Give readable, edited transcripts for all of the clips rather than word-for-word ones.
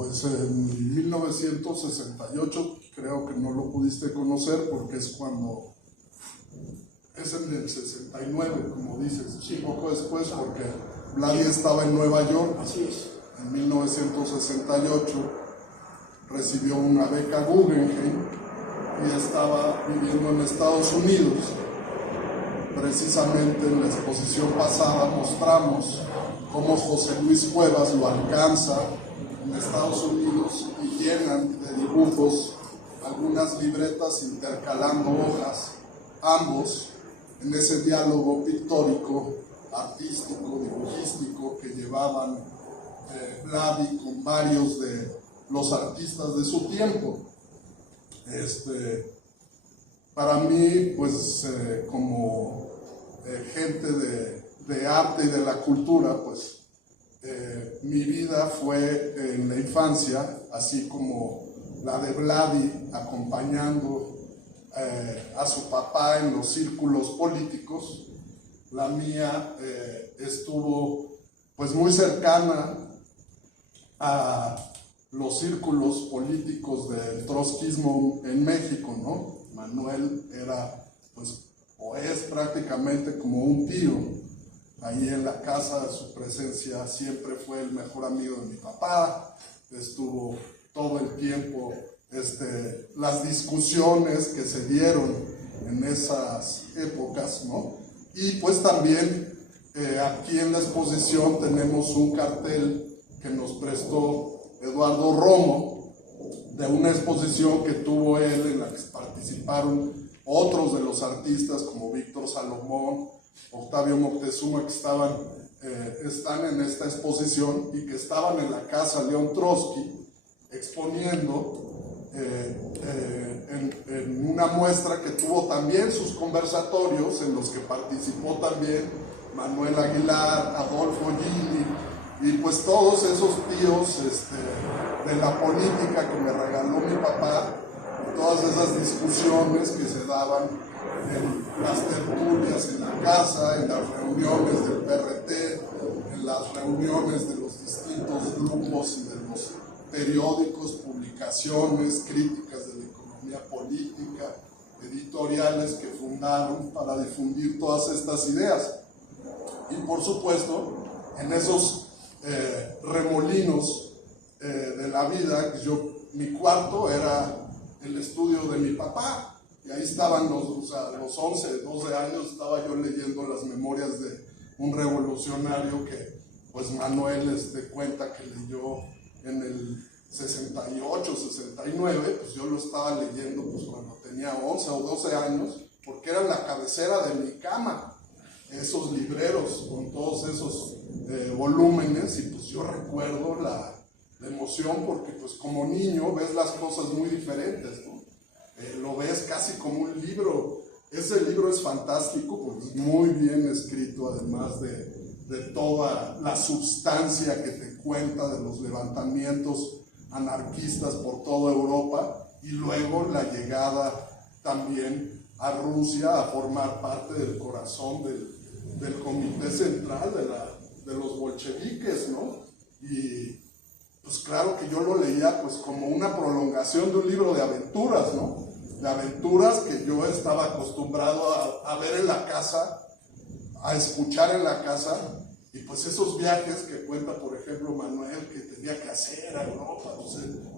Pues en 1968, creo que no lo pudiste conocer porque es cuando, es en el 69, como dices, sí, poco después, porque Vladi estaba en Nueva York. Así es. En 1968 recibió una beca Guggenheim y estaba viviendo en Estados Unidos. Precisamente en la exposición pasada mostramos cómo José Luis Cuevas lo alcanza en Estados Unidos y llenan de dibujos algunas libretas intercalando hojas, ambos en ese diálogo pictórico, artístico, dibujístico que llevaban Vladi con varios de los artistas de su tiempo. Para mí, pues como gente de arte y de la cultura, pues mi vida fue en la infancia, así como la de Vladi, acompañando a su papá en los círculos políticos. La mía estuvo pues muy cercana a los círculos políticos del trotskismo en México, ¿no? Manuel era, pues, o es prácticamente como un tío. Ahí en la casa su presencia siempre fue el mejor amigo de mi papá. Estuvo todo el tiempo, las discusiones que se dieron en esas épocas, ¿no? Y pues también aquí en la exposición tenemos un cartel que nos prestó Eduardo Romo, de una exposición que tuvo él en la que participaron otros de los artistas como Víctor Salomón, Octavio Moctezuma, que están en esta exposición y que estaban en la casa León Trotsky exponiendo en una muestra que tuvo también sus conversatorios, en los que participó también Manuel Aguilar, Adolfo Gili, y pues todos esos tíos de la política que me regaló mi papá, todas esas discusiones que se daban en las tertulias en la casa, en las reuniones del PRT, en las reuniones de los distintos grupos y de los periódicos, publicaciones, críticas de la economía política, editoriales que fundaron para difundir todas estas ideas. Y por supuesto, en esos remolinos de la vida, mi cuarto era el estudio de mi papá, y ahí estaban los 11, 12 años, estaba yo leyendo las memorias de un revolucionario que pues Manuel cuenta que leyó en el 68, 69, pues yo lo estaba leyendo pues cuando tenía 11 o 12 años, porque era la cabecera de mi cama, esos libreros con todos esos volúmenes, y pues yo recuerdo la emoción, porque pues como niño ves las cosas muy diferentes, ¿no? Lo ves casi como un libro. Ese libro es fantástico porque es muy bien escrito, además de toda la substancia que te cuenta de los levantamientos anarquistas por toda Europa, y luego la llegada también a Rusia a formar parte del corazón del comité central de los bolcheviques, ¿no? Y pues claro que yo lo leía pues como una prolongación de un libro de aventuras, ¿no? De aventuras que yo estaba acostumbrado a ver en la casa, a escuchar en la casa, y pues esos viajes que cuenta, por ejemplo, Manuel, que tenía que hacer a Europa,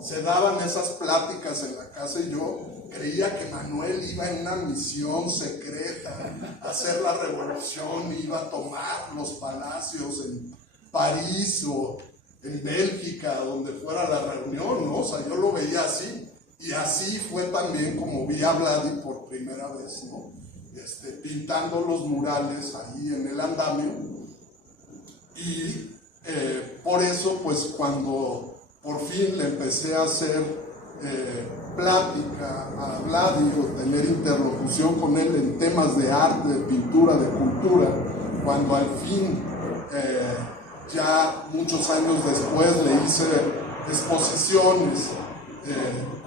se daban esas pláticas en la casa, y yo creía que Manuel iba en una misión secreta a hacer la revolución, iba a tomar los palacios en París o en Bélgica, donde fuera la reunión, ¿no? O sea, yo lo veía así, y así fue también como vi a Vladi por primera vez, ¿no? Pintando los murales ahí en el andamio, y por eso, pues cuando por fin le empecé a hacer plática a Vladi, o tener interlocución con él en temas de arte, de pintura, de cultura, cuando al fin ya muchos años después le hice exposiciones,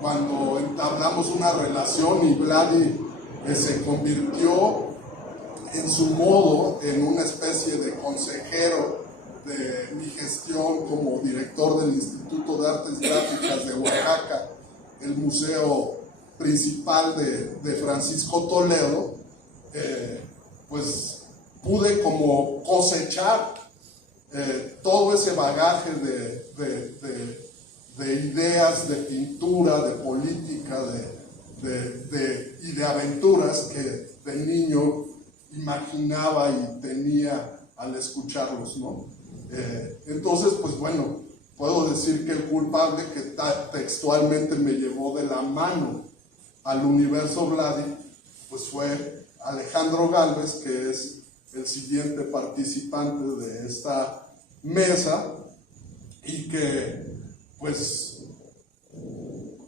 cuando entablamos una relación y Vladi se convirtió en su modo en una especie de consejero de mi gestión como director del Instituto de Artes Gráficas de Oaxaca, el museo principal de Francisco Toledo, pues pude como cosechar todo ese bagaje de ideas, de pintura, de política, y de aventuras que de niño imaginaba y tenía al escucharlos, ¿no? Entonces, pues bueno, puedo decir que el culpable que textualmente me llevó de la mano al universo Vladi, pues fue Alejandro Gálvez, que es el siguiente participante de esta mesa y que pues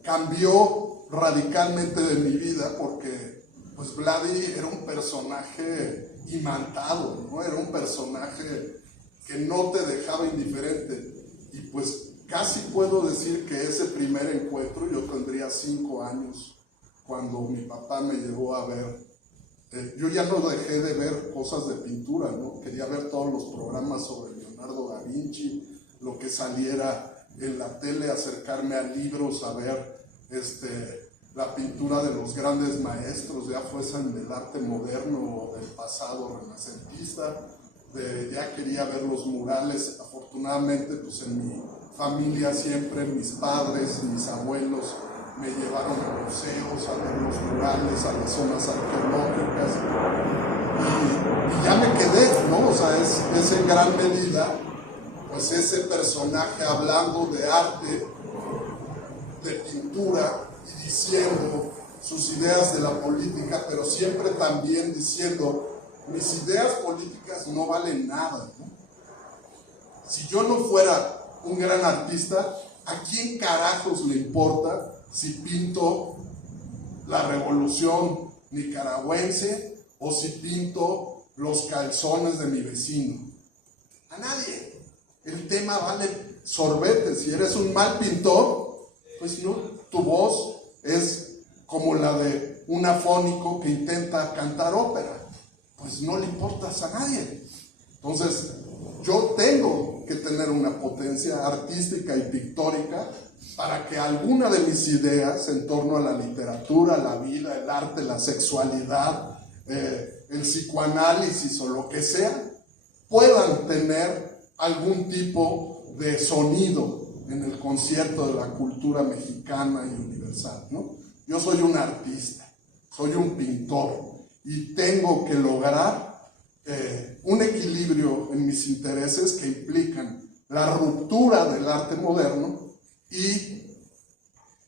cambió radicalmente de mi vida, porque pues Vladi era un personaje imantado, ¿no? Era un personaje que no te dejaba indiferente, y pues casi puedo decir que ese primer encuentro, yo tendría 5 años cuando mi papá me llevó a ver, yo ya no dejé de ver cosas de pintura, ¿no? Quería ver todos los programas sobre Leonardo da Vinci, lo que saliera en la tele, acercarme a libros, a ver la pintura de los grandes maestros, ya fuesen del arte moderno o del pasado renacentista. Ya quería ver los murales. Afortunadamente, pues en mi familia siempre mis padres, mis abuelos me llevaron a museos, a ver los murales, a las zonas arqueológicas, y ya me quedé, ¿no? O sea, es en gran medida pues ese personaje hablando de arte, de pintura, y diciendo sus ideas de la política, pero siempre también diciendo: mis ideas políticas no valen nada, ¿no? Si yo no fuera un gran artista, ¿a quién carajos le importa si pinto la revolución nicaragüense o si pinto los calzones de mi vecino? A nadie. El tema vale sorbete. Si eres un mal pintor, pues no, tu voz es como la de un afónico que intenta cantar ópera, pues no le importas a nadie. Entonces, yo tengo que tener una potencia artística y pictórica para que alguna de mis ideas en torno a la literatura, la vida, el arte, la sexualidad, el psicoanálisis o lo que sea, puedan tener algún tipo de sonido en el concierto de la cultura mexicana y universal, ¿no? Yo soy un artista, soy un pintor, y tengo que lograr un equilibrio en mis intereses que implican la ruptura del arte moderno y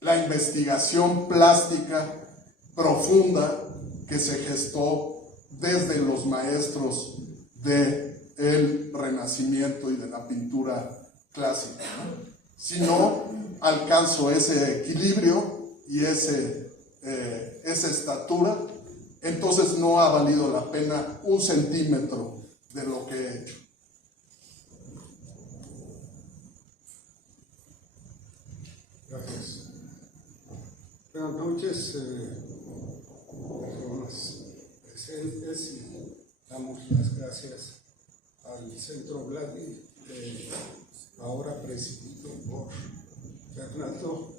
la investigación plástica profunda que se gestó desde los maestros del Renacimiento y de la pintura clásica, ¿no? Si no alcanzo ese equilibrio y esa estatura, entonces no ha valido la pena 1 centímetro de lo que he hecho. Gracias. Buenas noches, los presentes, y damos las gracias al Centro Vladi, ahora presidido por Fernando,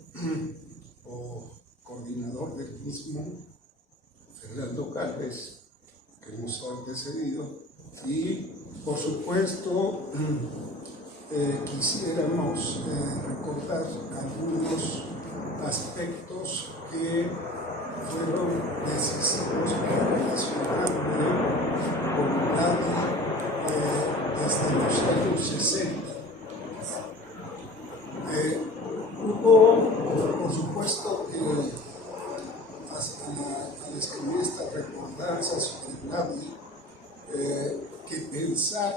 o coordinador del mismo, Fernando Gálvez, que nos ha antecedido, y por supuesto quisiéramos recordar algunos aspectos que fueron decisivos para relacionarme con Vladi desde los años 60. Hubo, por supuesto, al escribir esta recordanza sobre Vladi, que pensar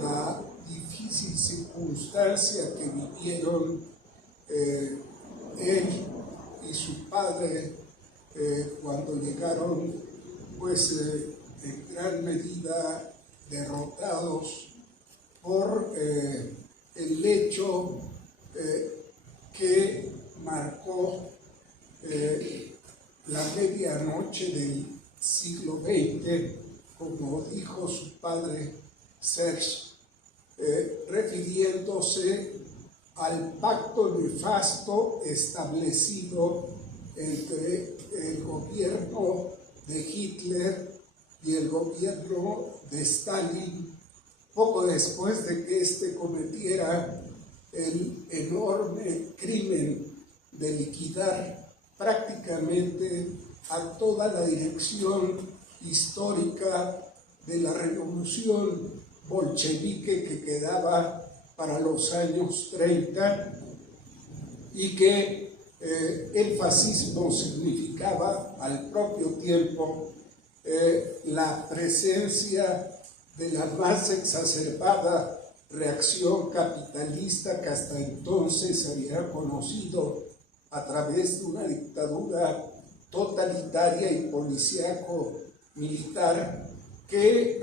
la difícil circunstancia que vivieron él y su padre cuando llegaron, pues en gran medida derrotados por el hecho que marcó la medianoche del siglo XX, como dijo su padre Serge refiriéndose al pacto nefasto establecido entre el gobierno de Hitler y el gobierno de Stalin, poco después de que éste cometiera el enorme crimen de liquidar prácticamente a toda la dirección histórica de la revolución bolchevique que quedaba para los años 30 y que el fascismo significaba al propio tiempo la presencia de la más exacerbada reacción capitalista que hasta entonces había conocido a través de una dictadura totalitaria y policíaco-militar que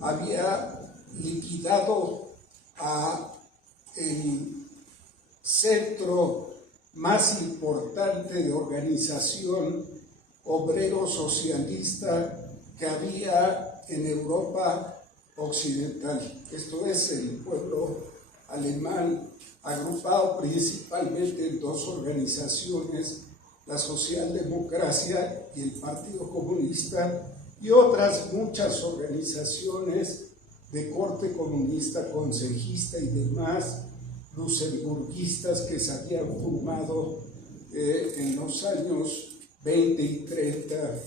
había liquidado a el centro más importante de organización obrero-socialista que había en Europa occidental. Esto es el pueblo alemán, agrupado principalmente en dos organizaciones, la socialdemocracia y el Partido Comunista, y otras muchas organizaciones de corte comunista, consejista y demás, luxemburguistas que se habían formado en los años 20 y 30,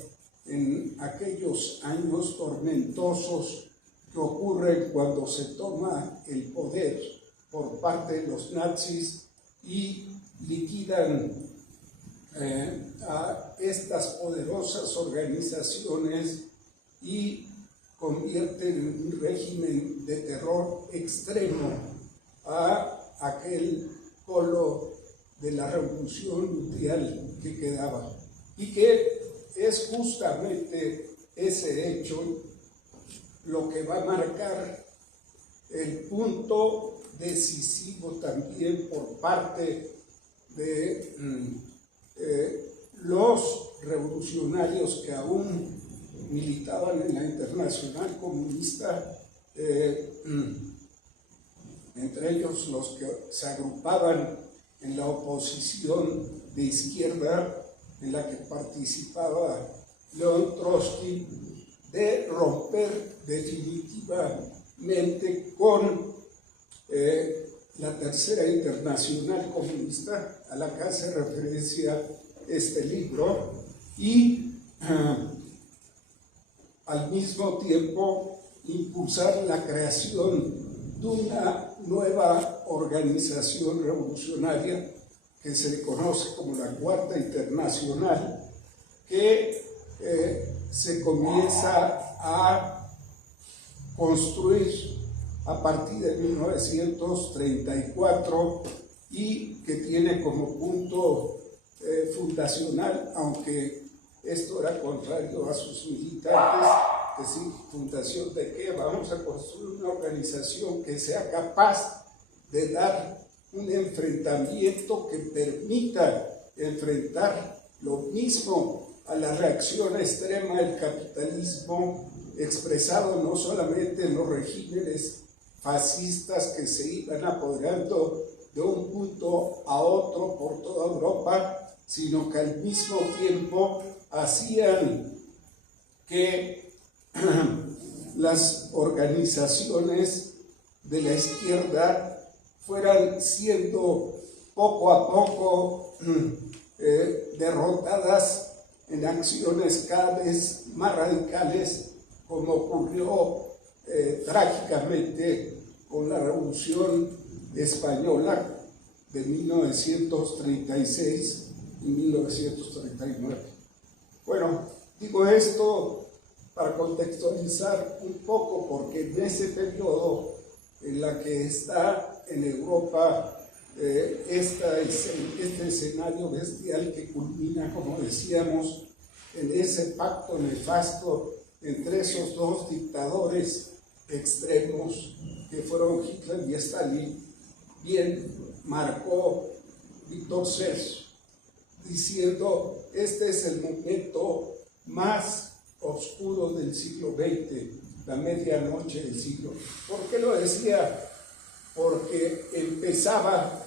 en aquellos años tormentosos que ocurren cuando se toma el poder por parte de los nazis y liquidan a estas poderosas organizaciones y convierten en un régimen de terror extremo a aquel polo de la revolución mundial que quedaba, y que es justamente ese hecho lo que va a marcar el punto decisivo también por parte de los revolucionarios que aún militaban en la Internacional Comunista, entre ellos los que se agrupaban en la oposición de izquierda en la que participaba León Trotsky, de romper definitivamente con la Tercera Internacional Comunista, a la que hace referencia este libro, y al mismo tiempo impulsar la creación de una nueva organización revolucionaria que se le conoce como la Cuarta Internacional, que se comienza a construir a partir de 1934 y que tiene como punto fundacional, aunque esto era contrario a sus militantes, decir, fundación de qué, vamos a construir una organización que sea capaz de dar un enfrentamiento que permita enfrentar lo mismo a la reacción extrema del capitalismo expresado no solamente en los regímenes fascistas que se iban apoderando de un punto a otro por toda Europa, sino que al mismo tiempo hacían que las organizaciones de la izquierda fueran siendo poco a poco derrotadas en acciones cada vez más radicales, como ocurrió trágicamente con la Revolución Española de 1936 y 1939. Bueno, digo esto para contextualizar un poco, porque en ese periodo en la que está en Europa este escenario bestial que culmina, como decíamos, en ese pacto nefasto entre esos dos dictadores extremos que fueron Hitler y Stalin, bien marcó Victor Serge, diciendo: este es el momento más oscuro del siglo XX, la medianoche del siglo. ¿Por qué lo decía? porque empezaba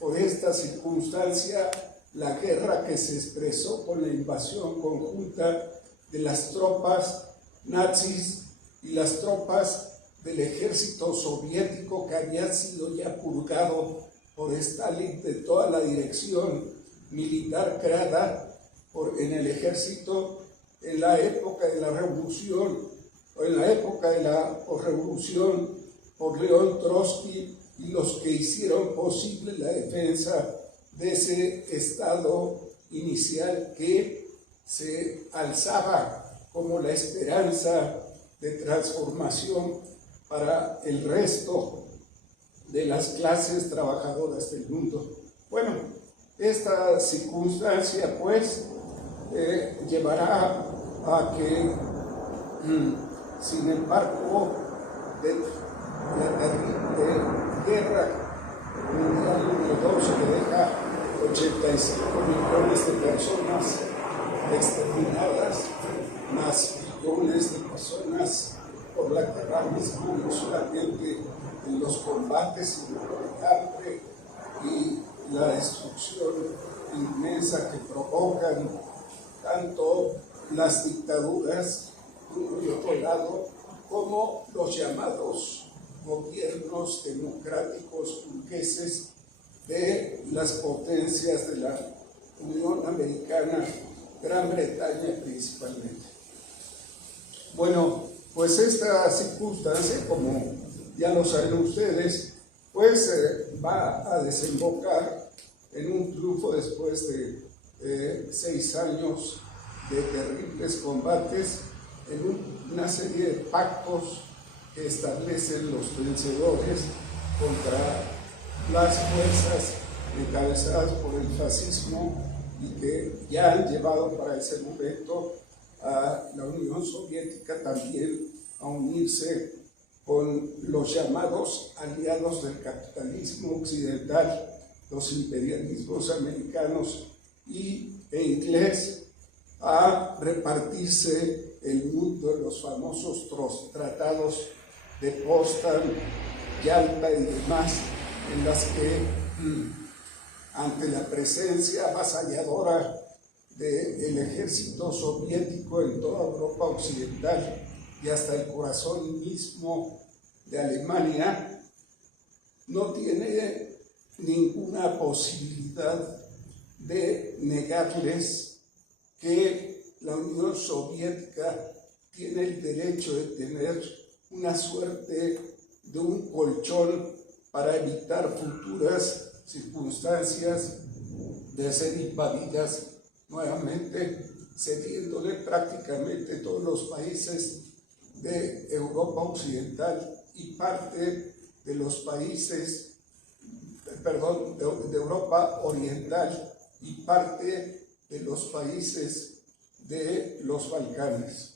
por esta circunstancia la guerra que se expresó con la invasión conjunta de las tropas nazis y las tropas del ejército soviético que había sido ya purgado por Stalin de toda la dirección militar creada en el ejército en la época de la revolución, o en la época de la revolución por León Trotsky y los que hicieron posible la defensa de ese estado inicial que se alzaba como la esperanza de transformación para el resto de las clases trabajadoras del mundo. Bueno, esta circunstancia pues llevará a que, sin embargo, de la terrible guerra mundial número 2 que deja 85 millones de personas exterminadas, más millones de personas por la guerra misma, no solamente en los combates, sino por el hambre y la destrucción inmensa que provocan tanto las dictaduras, uno y otro lado, como los llamados gobiernos democráticos burgueses de las potencias de la Unión Americana, Gran Bretaña principalmente. Bueno, pues esta circunstancia, como ya lo saben ustedes, pues va a desembocar en un triunfo después de 6 años de terribles combates, en una serie de pactos que establecen los vencedores contra las fuerzas encabezadas por el fascismo y que ya han llevado para ese momento a la Unión Soviética también a unirse con los llamados aliados del capitalismo occidental, los imperialismos americanos e inglés, a repartirse el mundo en los famosos tratados de Potsdam, Yalta y demás, en las que ante la presencia avasalladora del ejército soviético en toda Europa occidental y hasta el corazón mismo de Alemania, no tiene ninguna posibilidad de negarles que la Unión Soviética tiene el derecho de tener una suerte de un colchón para evitar futuras circunstancias de ser invadidas nuevamente, cediéndole prácticamente todos los países de Europa Occidental y parte de los países, de Europa Oriental y parte de los países de los Balcanes.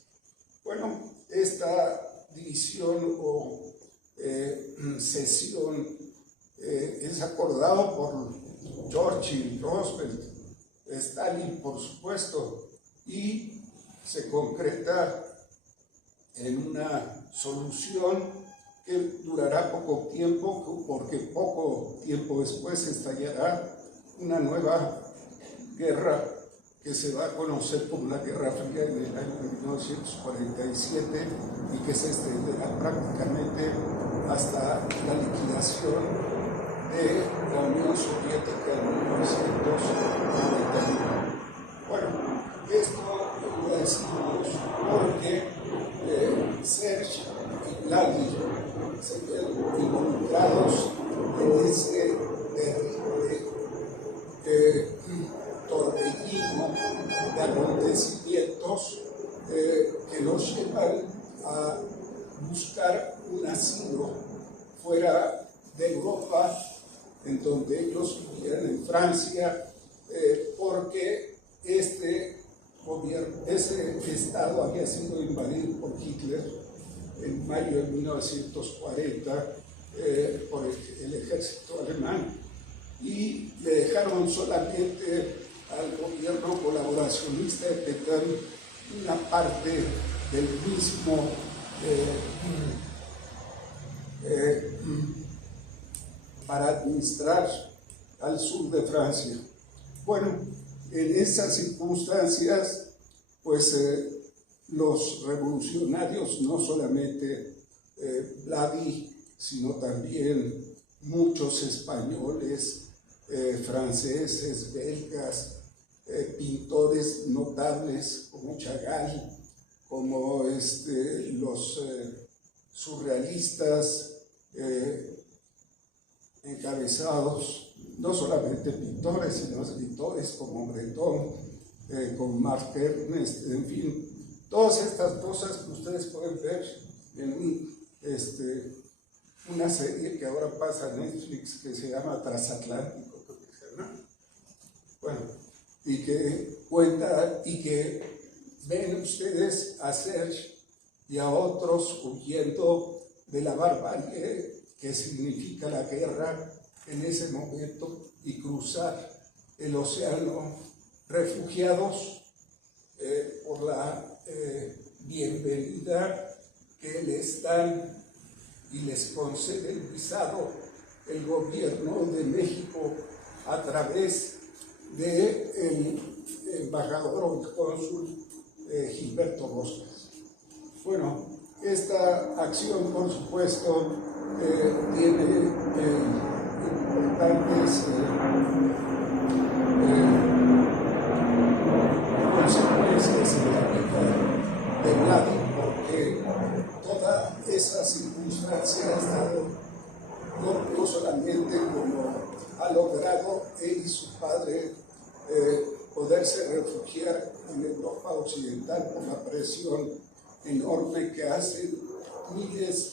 Bueno, esta división o cesión es acordado por Churchill, Roosevelt, Stalin, por supuesto, y se concreta en una solución que durará poco tiempo, porque poco tiempo después estallará una nueva guerra que se va a conocer como la Guerra Fría en el año 1947 y que se extenderá prácticamente hasta la liquidación de la Unión Soviética en 1991. Bueno, esto lo decimos porque Serge y Lali se ven involucrados en ese terrible torbellino de acontecimientos que los llevan a buscar un asilo fuera de Europa, en donde ellos vivían en Francia, porque este estado había sido invadido por Hitler en mayo de 1940 por el ejército alemán, y le dejaron solamente al gobierno colaboracionista de Petain una parte del mismo para administrar al sur de Francia. Bueno, en esas circunstancias, pues los revolucionarios, no solamente Vladi, sino también muchos españoles, franceses, belgas, pintores notables como Chagall, como los surrealistas, encabezados, no solamente pintores, sino escritores como Breton, como Marc Ernest, en fin, todas estas cosas que ustedes pueden ver en una serie que ahora pasa en Netflix que se llama Transatlántico, creo que se llama. Bueno, y que cuenta y que ven ustedes a Serge y a otros huyendo de la barbarie que significa la guerra en ese momento y cruzar el océano refugiados por la bienvenida que les dan y les concede el visado el gobierno de México a través del embajador o el cónsul Gilberto Bosques. Bueno, esta acción, por supuesto, tiene importantes consecuencias en la vida de Vladi, porque toda esa circunstancia ha estado no solamente como ha logrado él y su padre poderse refugiar en Europa Occidental por la presión enorme que hacen miles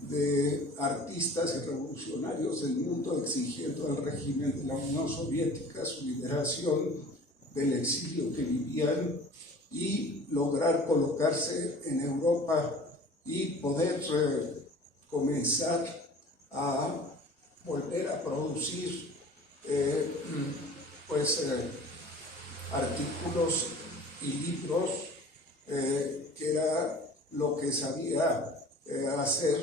de artistas y revolucionarios del mundo exigiendo al régimen de la Unión Soviética su liberación del exilio que vivían y lograr colocarse en Europa y poder comenzar a volver a producir artículos y libros que era lo que sabía hacer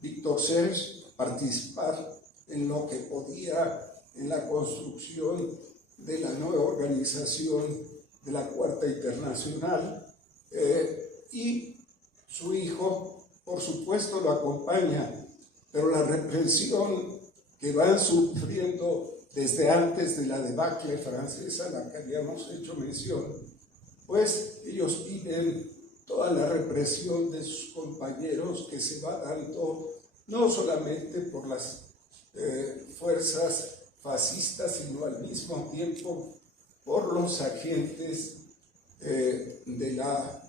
Víctor Serge, participar en lo que podía en la construcción de la nueva organización de la Cuarta Internacional, y su hijo, por supuesto, lo acompaña, pero la represión que van sufriendo desde antes de la debacle francesa, a la que habíamos hecho mención, pues ellos viven toda la represión de sus compañeros que se va dando no solamente por las fuerzas fascistas, sino al mismo tiempo por los agentes de la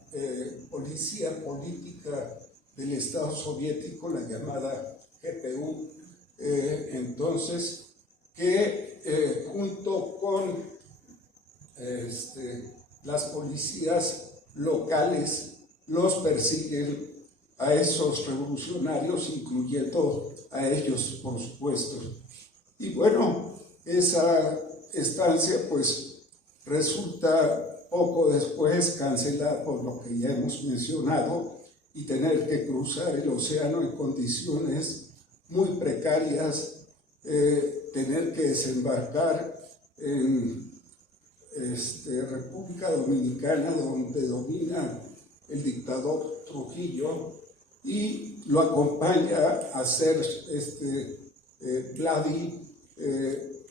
policía política del Estado soviético, la llamada GPU, entonces, que junto con las policías locales los persiguen a esos revolucionarios, incluyendo a ellos, por supuesto. Y bueno, esa estancia pues resulta poco después cancelada por lo que ya hemos mencionado y tener que cruzar el océano en condiciones muy precarias, tener que desembarcar en República Dominicana, donde domina el dictador Trujillo, y lo acompaña a ser Vladi,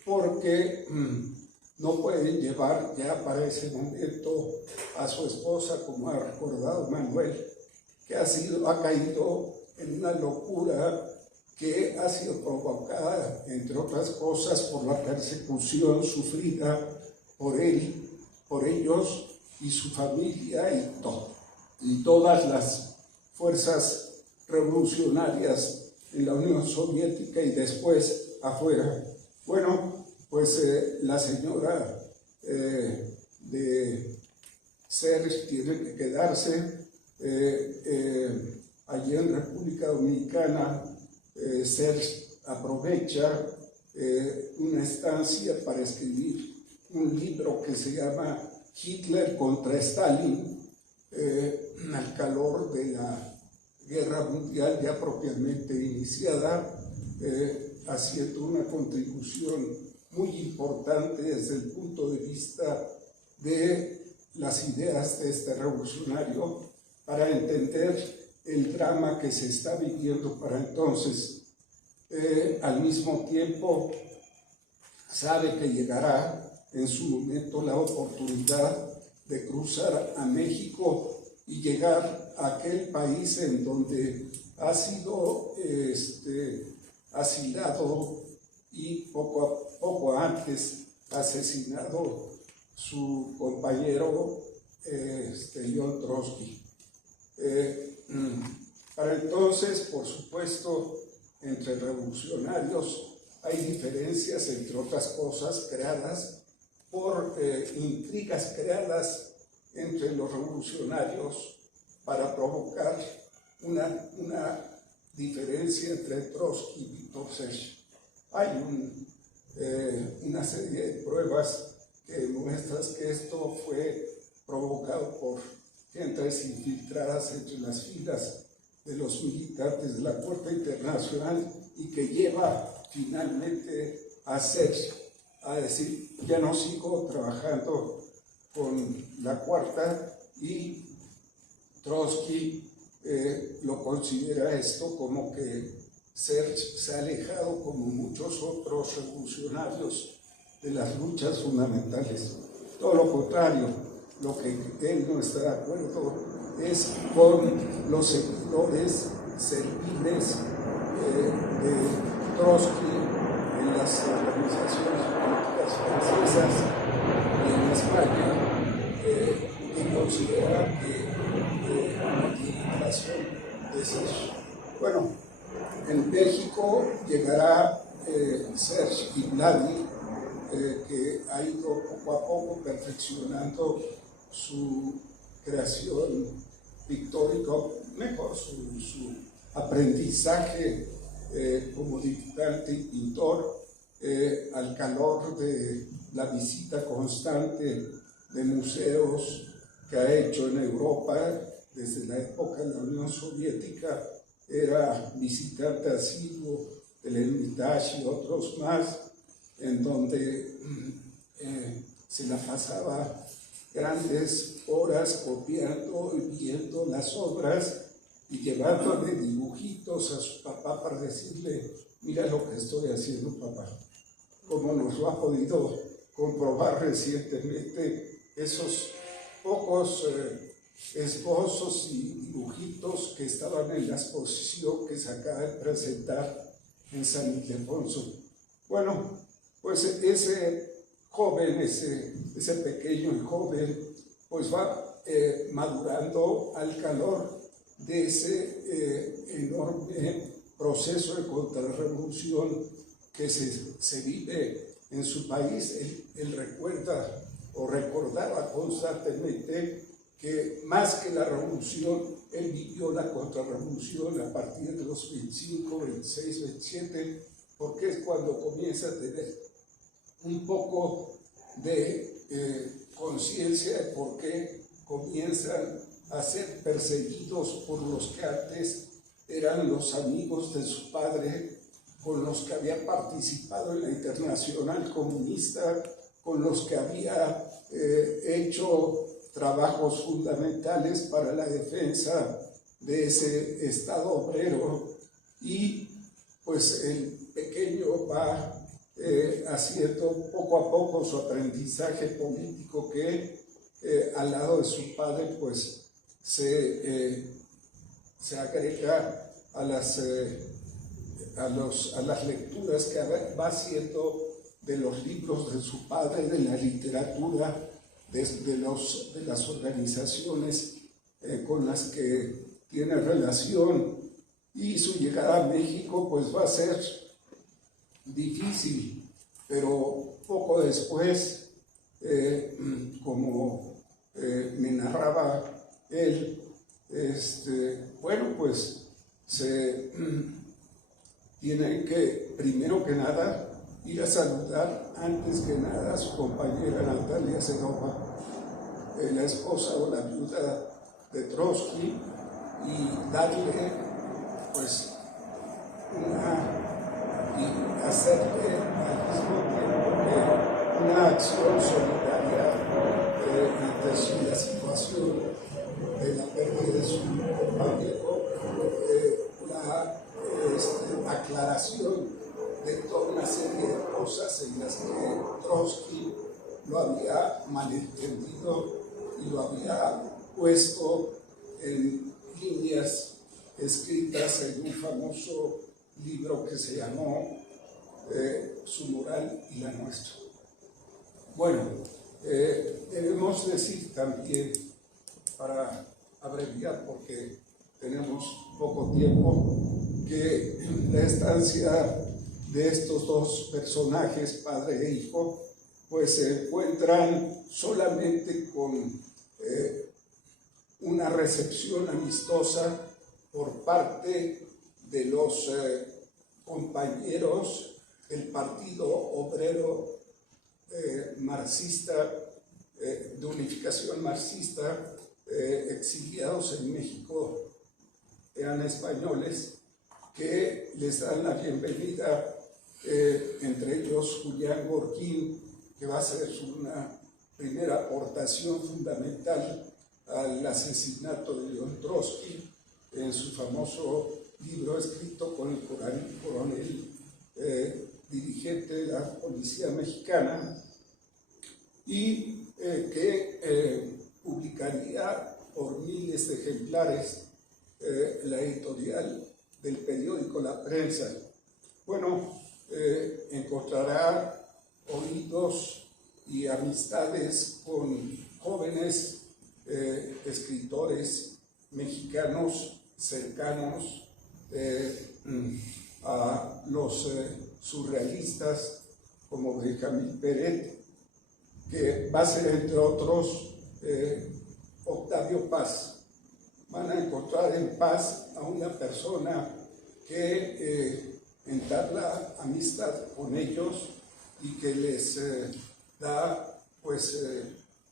porque no pueden llevar ya para ese momento a su esposa, como ha recordado Manuel, que ha caído en una locura que ha sido provocada, entre otras cosas, por la persecución sufrida por él, por ellos y su familia y todas las fuerzas revolucionarias en la Unión Soviética y después afuera. Bueno, pues la señora de Serge tiene que quedarse allí en República Dominicana. Serge aprovecha una estancia para escribir un libro que se llama Hitler contra Stalin, al calor de la Guerra Mundial ya propiamente iniciada. haciendo una contribución muy importante desde el punto de vista de las ideas de este revolucionario para entender el drama que se está viviendo para entonces. Al mismo tiempo, sabe que llegará en su momento la oportunidad de cruzar a México y llegar a aquel país en donde ha sido asilado y poco antes asesinado su compañero León Trotsky. Para entonces, por supuesto, entre revolucionarios hay diferencias, entre otras cosas, creadas por intrigas creadas entre los revolucionarios para provocar una diferencia entre Trotsky y Víctor Sech. Hay una serie de pruebas que muestran que esto fue provocado por gentes infiltradas entre las filas de los militantes de la Cuarta Internacional y que lleva finalmente a Sech a decir: ya no sigo trabajando con la Cuarta, y Trotsky lo considera esto como que Sech se ha alejado, como muchos otros revolucionarios, de las luchas fundamentales. Todo lo contrario, lo que él no está de acuerdo es con los seguidores serviles de Trotsky en las organizaciones políticas francesas y en España, que considera que la utilización de Sech. Bueno, en México llegará Serge Ibladi, que ha ido poco a poco perfeccionando su creación pictórica, mejor su aprendizaje como dibujante y pintor, al calor de la visita constante de museos que ha hecho en Europa desde la época de la Unión Soviética. Era visitante asiduo del Hermitage y otros más, en donde se la pasaba grandes horas copiando y viendo las obras y llevándole dibujitos a su papá para decirle: mira lo que estoy haciendo, papá. Como nos lo ha podido comprobar recientemente esos pocos esbozos y dibujitos que estaban en la exposición que se acaba de presentar en San Ildefonso. Bueno, pues ese joven, ese pequeño y joven, pues va madurando al calor de ese enorme proceso de contrarrevolución que se vive en su país. Él recuerda o recordaba constantemente que más que la revolución, él vivió la contrarrevolución a partir de los 25, 26, 27, porque es cuando comienza a tener un poco de conciencia de por qué comienzan a ser perseguidos por los que antes eran los amigos de su padre, con los que había participado en la Internacional Comunista, con los que había hecho trabajos fundamentales para la defensa de ese Estado obrero. Y pues el pequeño va haciendo poco a poco su aprendizaje político, que al lado de su padre pues se agrega a las lecturas que va haciendo de los libros de su padre, de la literatura, de las organizaciones con las que tiene relación, y su llegada a México pues va a ser difícil, pero poco después, como me narraba él, bueno, pues se tiene que, primero que nada, ir a saludar antes que nada a su compañera Natalia Sedova, la esposa o la viuda de Trotsky, y darle pues una y hacerle al mismo tiempo una acción solidaria ante la situación de la pérdida de su compañero, la aclaración de toda una serie de cosas en las que Trotsky lo había malentendido y lo había puesto en líneas escritas en un famoso libro que se llamó Su moral y la nuestra. Bueno, debemos decir también, para abreviar porque tenemos poco tiempo, que la estancia de estos dos personajes, padre e hijo, pues se encuentran solamente con una recepción amistosa por parte de los compañeros del Partido Obrero marxista, de unificación marxista, exiliados en México, eran españoles, que les dan la bienvenida, entre ellos Julián Gorquín, que va a ser una primera aportación fundamental al asesinato de León Trotsky en su famoso libro escrito con el coronel dirigente de la policía mexicana, y que publicaría por miles de ejemplares la editorial del periódico La Prensa. Bueno, encontrará oídos y amistades con jóvenes escritores mexicanos cercanos a los surrealistas como Benjamín Peret, que va a ser entre otros Octavio Paz. Van a encontrar en Paz a una persona que entabla amistad con ellos y que les da, pues,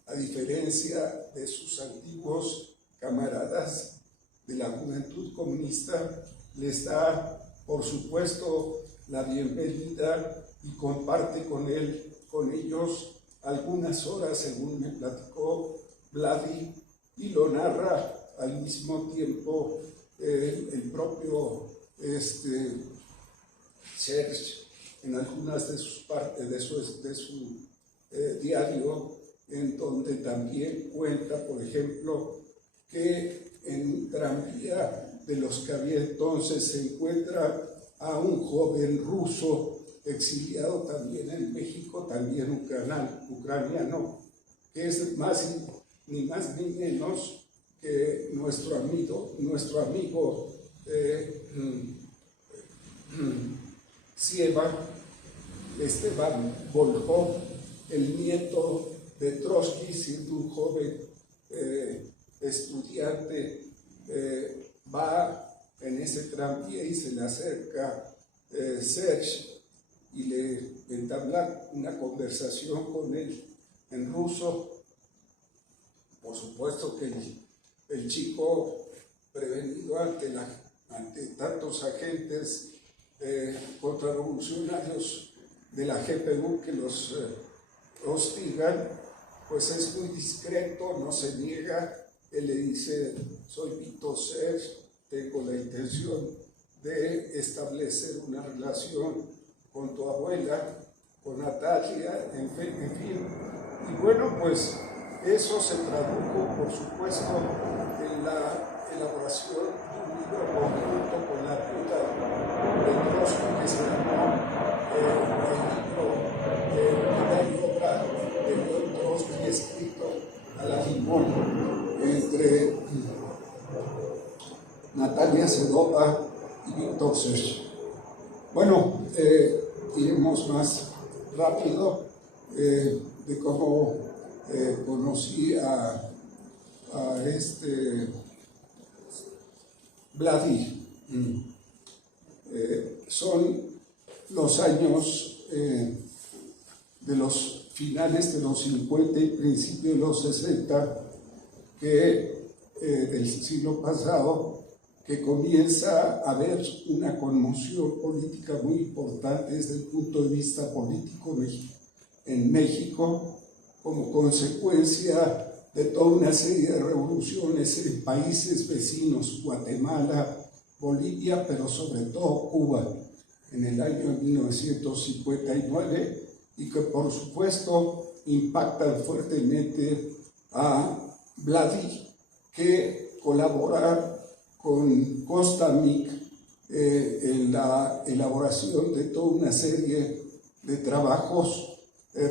a diferencia de sus antiguos camaradas de la Juventud Comunista, les da, por supuesto, la bienvenida y comparte con ellos algunas horas, según me platicó Vladi, y lo narra al mismo tiempo el propio Serge en algunas de sus partes de su diario, en donde también cuenta, por ejemplo, que en un tranvía de los que había entonces se encuentra a un joven ruso exiliado también en México, también ucraniano, que es ni más ni menos que nuestro amigo Sieva, Esteban Volkov, el nieto de Trotsky, siendo un joven estudiante, va en ese tranvía y se le acerca Serge y le entabla una conversación con él en ruso. Por supuesto que el chico, prevenido ante tantos agentes contrarrevolucionarios de la GPU que los hostigan, pues es muy discreto, no se niega. Él le dice: soy Vito Serge, tengo la intención de establecer una relación con tu abuela, con Natalia, en fin. Y bueno, pues eso se tradujo, por supuesto, en la elaboración de un libro conjunto con la ayuda de Trotsky, que se llamó el libro Vida y Obra de León Trotsky, escrito a la limón entre Natalia Sedova y Víctor Serge. Bueno, iremos más rápido de cómo conocí a Vladi. Son los años de los finales de los 50 y principios de los 60 del siglo pasado, que comienza a haber una conmoción política muy importante desde el punto de vista político en México, como consecuencia de toda una serie de revoluciones en países vecinos, Guatemala, Bolivia, pero sobre todo Cuba, en el año 1959, y que por supuesto impactan fuertemente a Vladí, que colabora con Kostalnik en la elaboración de toda una serie de trabajos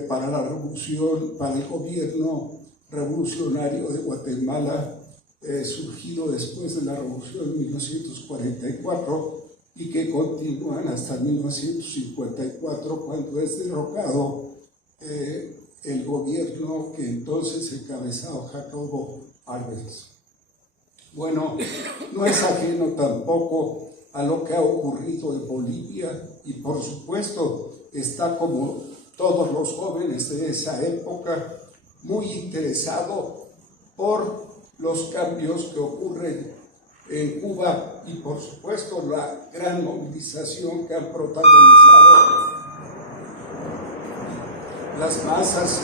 para la revolución, para el gobierno revolucionario de Guatemala, surgido después de la revolución de 1944 y que continúan hasta 1954, cuando es derrocado el gobierno que entonces encabezaba Jacobo Arbenz. Bueno, no es ajeno tampoco a lo que ha ocurrido en Bolivia y por supuesto está, como todos los jóvenes de esa época, muy interesado por los cambios que ocurren en Cuba y por supuesto la gran movilización que han protagonizado las masas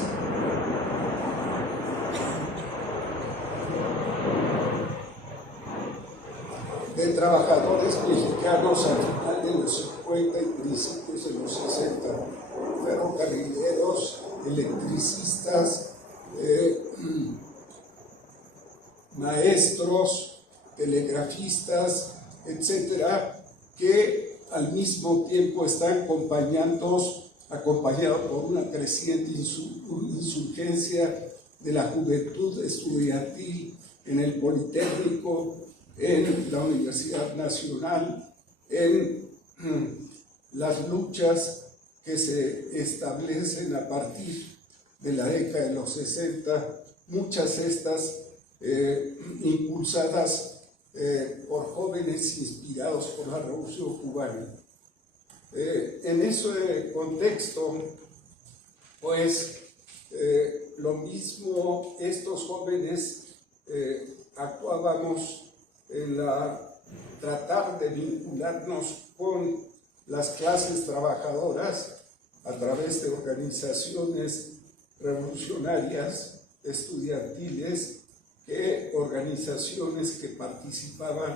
de trabajadores mexicanos al final de los 50 y principios de los 60, ferrocarrileros, electricistas, maestros, telegrafistas, etcétera, que al mismo tiempo están acompañados por una creciente insurgencia de la juventud estudiantil en el Politécnico, en la Universidad Nacional, en las luchas que se establecen a partir de la década de los 60, muchas estas impulsadas por jóvenes inspirados por la Revolución Cubana. En ese contexto, pues, lo mismo estos jóvenes actuábamos en tratar de vincularnos con las clases trabajadoras a través de organizaciones revolucionarias, estudiantiles, organizaciones que participaban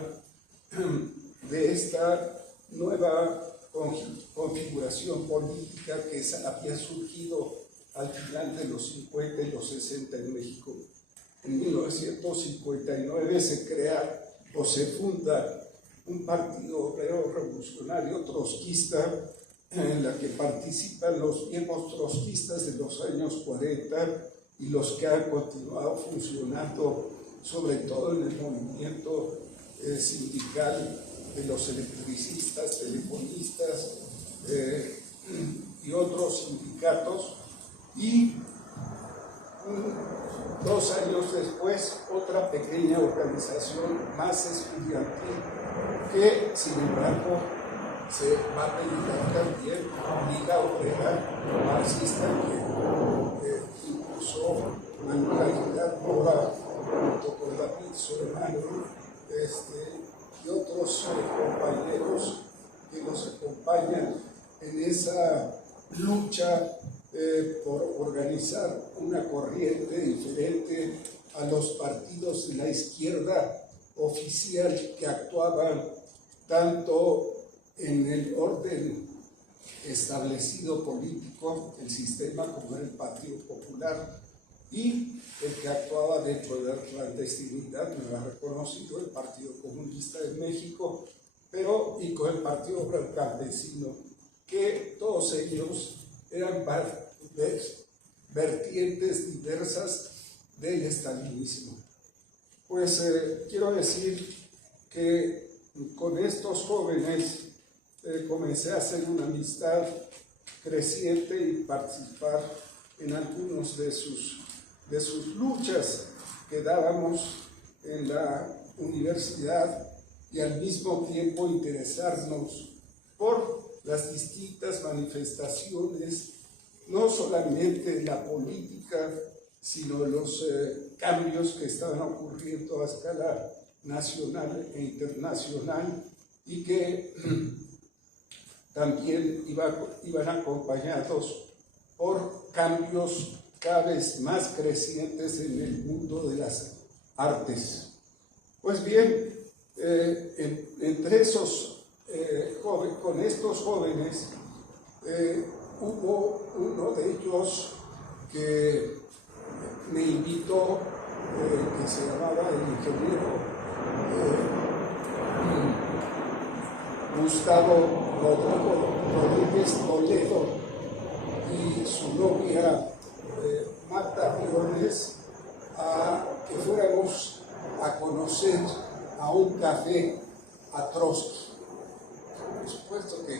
de esta nueva configuración política que había surgido al final de los 50 y los 60 en México. En 1959 se crea o se funda un partido obrero revolucionario trotskista en la que participan los viejos trotskistas de los años 40 y los que han continuado funcionando, sobre todo en el movimiento sindical de los electricistas, telefonistas y otros sindicatos. Y 2 años después, otra pequeña organización más estudiantil que, sin embargo, se va a dedicar también Liga Obrera Marxista, que impulsó Manuel Aguilar Mora junto con David Solano y otros compañeros que nos acompañan en esa lucha por organizar una corriente diferente a los partidos de la izquierda oficial que actuaban tanto en el orden establecido político, el sistema, como era el Partido Popular, y el que actuaba dentro de la clandestinidad, me lo ha reconocido el Partido Comunista de México, y con el Partido Obrero Campesino, que todos ellos eran vertientes diversas del estalinismo. Pues quiero decir que con estos jóvenes comencé a hacer una amistad creciente y participar en algunos de sus luchas que dábamos en la universidad y al mismo tiempo interesarnos por las distintas manifestaciones, no solamente la política, sino los cambios que estaban ocurriendo a escala nacional e internacional, y que también iban acompañados por cambios cada vez más crecientes en el mundo de las artes. Pues bien, entre esos con estos jóvenes hubo uno de ellos que me invitó, que se llamaba el ingeniero Gustavo Rodríguez Toledo, y su novia Marta Briones, a que fuéramos a conocer a un café a Trotsky. Por supuesto que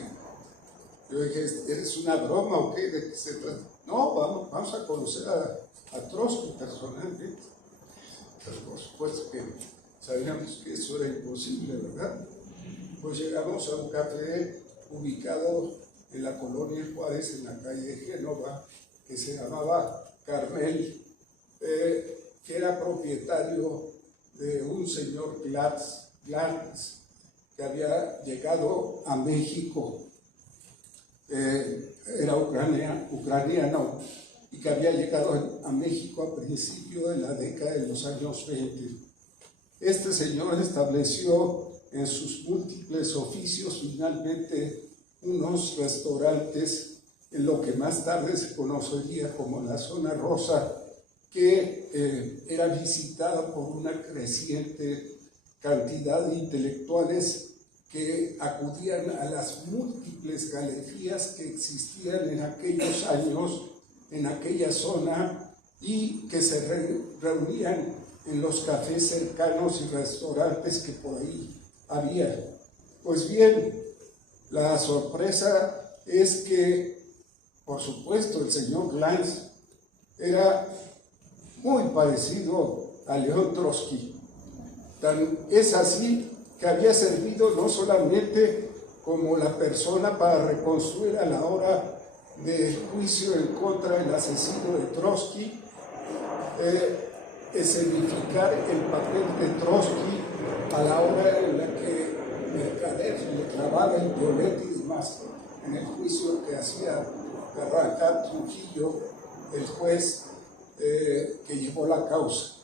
yo dije, ¿eres una broma o qué? ¿De qué se trata? No, vamos a conocer a Trotsky personalmente. Pero por supuesto que sabíamos que eso era imposible, ¿verdad? Pues llegamos a un café ubicado en la colonia Juárez, en la calle de Génova, que se llamaba Carmel, que era propietario de un señor Glatz, que había llegado a México, era ucraniano, y que había llegado a México a principios de la década de los años 20. Este señor estableció en sus múltiples oficios finalmente unos restaurantes en lo que más tarde se conocería como la Zona Rosa, que era visitada por una creciente cantidad de intelectuales que acudían a las múltiples galerías que existían en aquellos años, en aquella zona, y que se reunían en los cafés cercanos y restaurantes que por ahí había. Pues bien, la sorpresa es que, por supuesto, el señor Glantz era muy parecido a León Trotsky. Es así que había servido no solamente como la persona para reconstruir a la hora del juicio en contra del asesino de Trotsky, escenificar el papel de Trotsky a la hora en la que Mercader le clavaba el violet y demás, en el juicio que hacía Garrahan Trujillo, el juez que llevó la causa.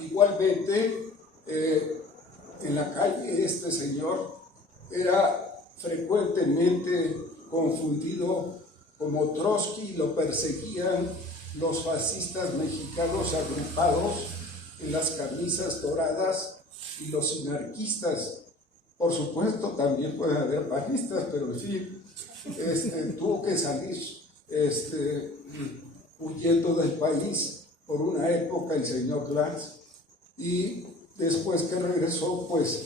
Igualmente, en la calle este señor era frecuentemente confundido como Trotsky, lo perseguían los fascistas mexicanos agrupados en las camisas doradas y los anarquistas. Por supuesto, también pueden haber panistas, pero en fin, tuvo que salir huyendo del país por una época el señor Glantz, y después que regresó, pues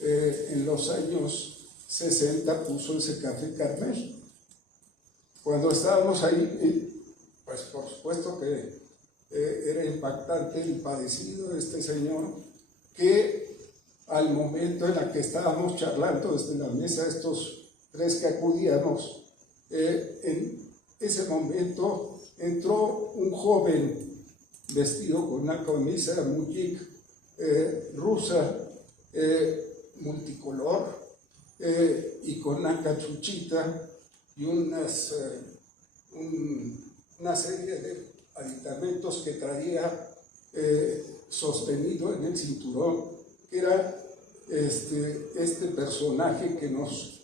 en los años 60 puso ese café Carmel. Cuando estábamos ahí, pues por supuesto que era impactante el padecido de este señor, que al momento en el que estábamos charlando desde la mesa, estos tres que acudíamos, en ese momento entró un joven vestido con una camisa mujik rusa, multicolor, y con una cachuchita y una serie de aditamentos que traía sostenido en el cinturón, que era este personaje que nos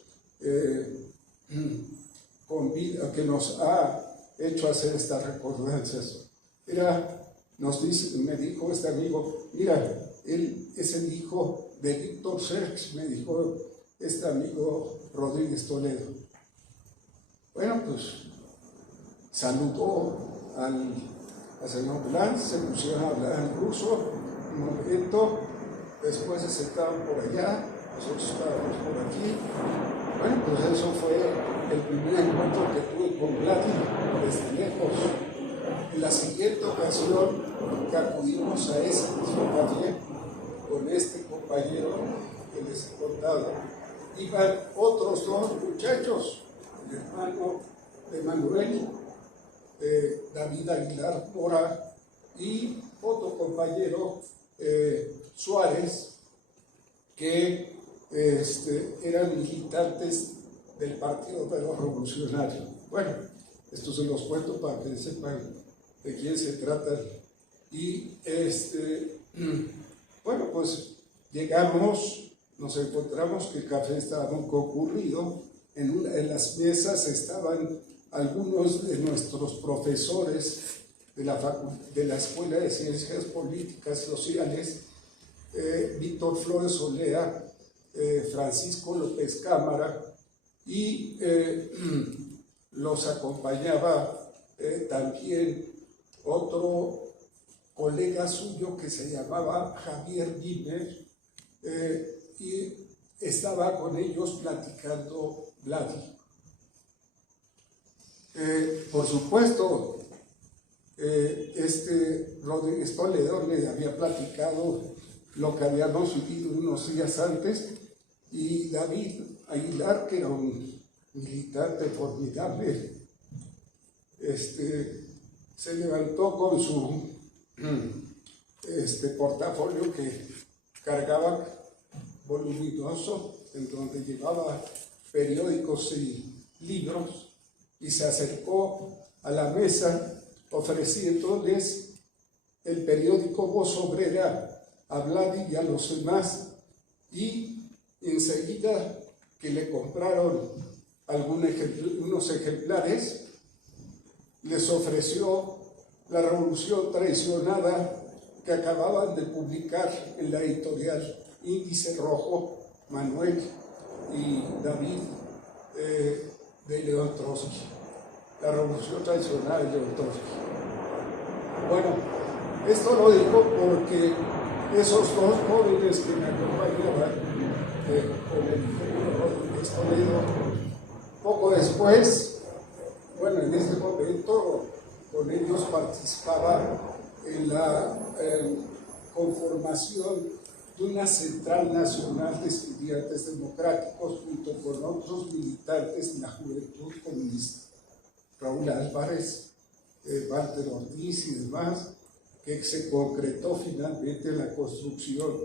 convida, que nos ha hecho hacer estas recordancias. Me dijo este amigo, mira, él es el hijo de Víctor Serge, me dijo este amigo Rodríguez Toledo. Bueno, pues saludó al señor Glantz, se pusieron a hablar en ruso un momento, después se sentaron por allá, nosotros estábamos por aquí. Bueno, pues eso fue el primer encuentro que tuve con Glantz desde lejos. En la siguiente ocasión que acudimos a ese mismo café con este compañero que les he contado, iban otros dos muchachos, el hermano de Manuel, David Aguilar Mora, y otro compañero, Suárez, que eran militantes del Partido de los Revolucionarios. Bueno, esto se los cuento para que sepan de quién se trata. Y bueno, pues llegamos, nos encontramos que el café estaba muy concurrido. En las mesas estaban algunos de nuestros profesores de la Escuela de Ciencias Políticas y Sociales, Víctor Flores Olea, Francisco López Cámara, y los acompañaba también otro colega suyo que se llamaba Javier Wimmer, y estaba con ellos platicando Vladi. Por supuesto, Rodríguez Toledo le había platicado lo que habíamos vivido unos días antes, y David Aguilar, que era un militante formidable, se levantó con su portafolio que cargaba voluminoso, en donde llevaba periódicos y libros, y se acercó a la mesa ofreciéndoles el periódico Voz Obrera a Vladi y a los demás, y enseguida que le compraron unos ejemplares, les ofreció La Revolución Traicionada, que acababan de publicar en la editorial Índice Rojo, Manuel y David, de León Trotsky. La Revolución Traicionada de León Trotsky. Bueno, esto lo digo porque esos dos jóvenes que me acompañaban, con el ingeniero Rodríguez Toledo, poco después, bueno, en ese momento con ellos participaba en la conformación de una Central Nacional de Estudiantes Democráticos junto con otros militantes de la Juventud Comunista, Raúl Álvarez, Walter Ortiz y demás, que se concretó finalmente en la construcción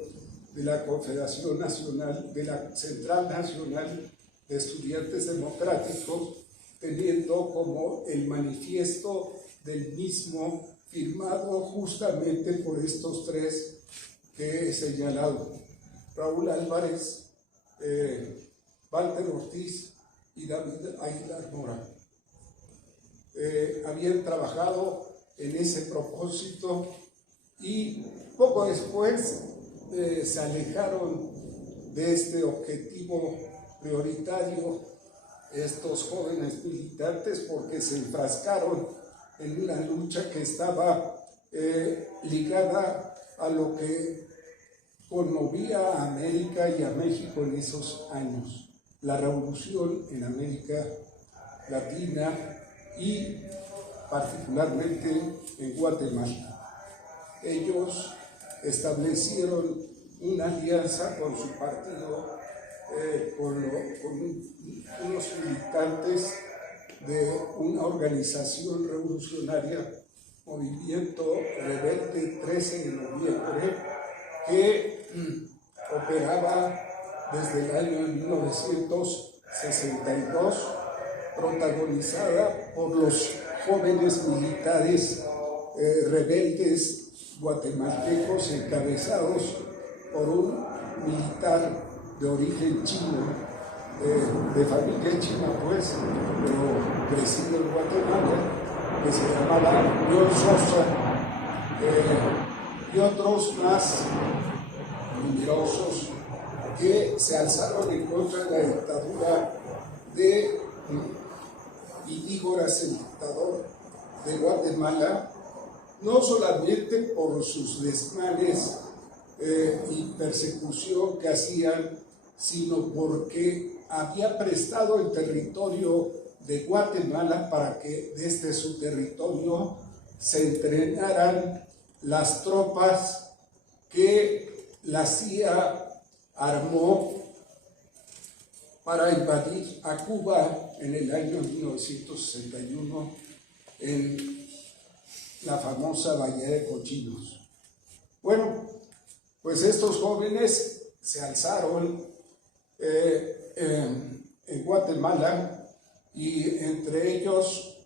de la Confederación Nacional, de la Central Nacional de Estudiantes Democráticos, teniendo como el manifiesto del mismo firmado justamente por estos tres que he señalado: Raúl Álvarez, Walter Ortiz y David Aguilar Mora. Habían trabajado en ese propósito, y poco después se alejaron de este objetivo prioritario estos jóvenes militantes, porque se enfrascaron en una lucha que estaba ligada a lo que conmovía a América y a México en esos años: la revolución en América Latina y particularmente en Guatemala. Ellos establecieron una alianza con su partido, con unos militantes de una organización revolucionaria, Movimiento Rebelde 13 de Noviembre, que operaba desde el año 1962, protagonizada por los jóvenes militares rebeldes guatemaltecos, encabezados por un militar de origen chino, de familia china pues, pero crecido en Guatemala, que se llamaba John Sosa, y otros más numerosos que se alzaron en contra de la dictadura de Igor, el dictador de Guatemala, no solamente por sus desmanes y persecución que hacían, sino porque había prestado el territorio de Guatemala para que desde su territorio se entrenaran las tropas que la CIA armó para invadir a Cuba en el año 1961 en la famosa Bahía de Cochinos. Bueno, Pues estos jóvenes se alzaron en Guatemala, y entre ellos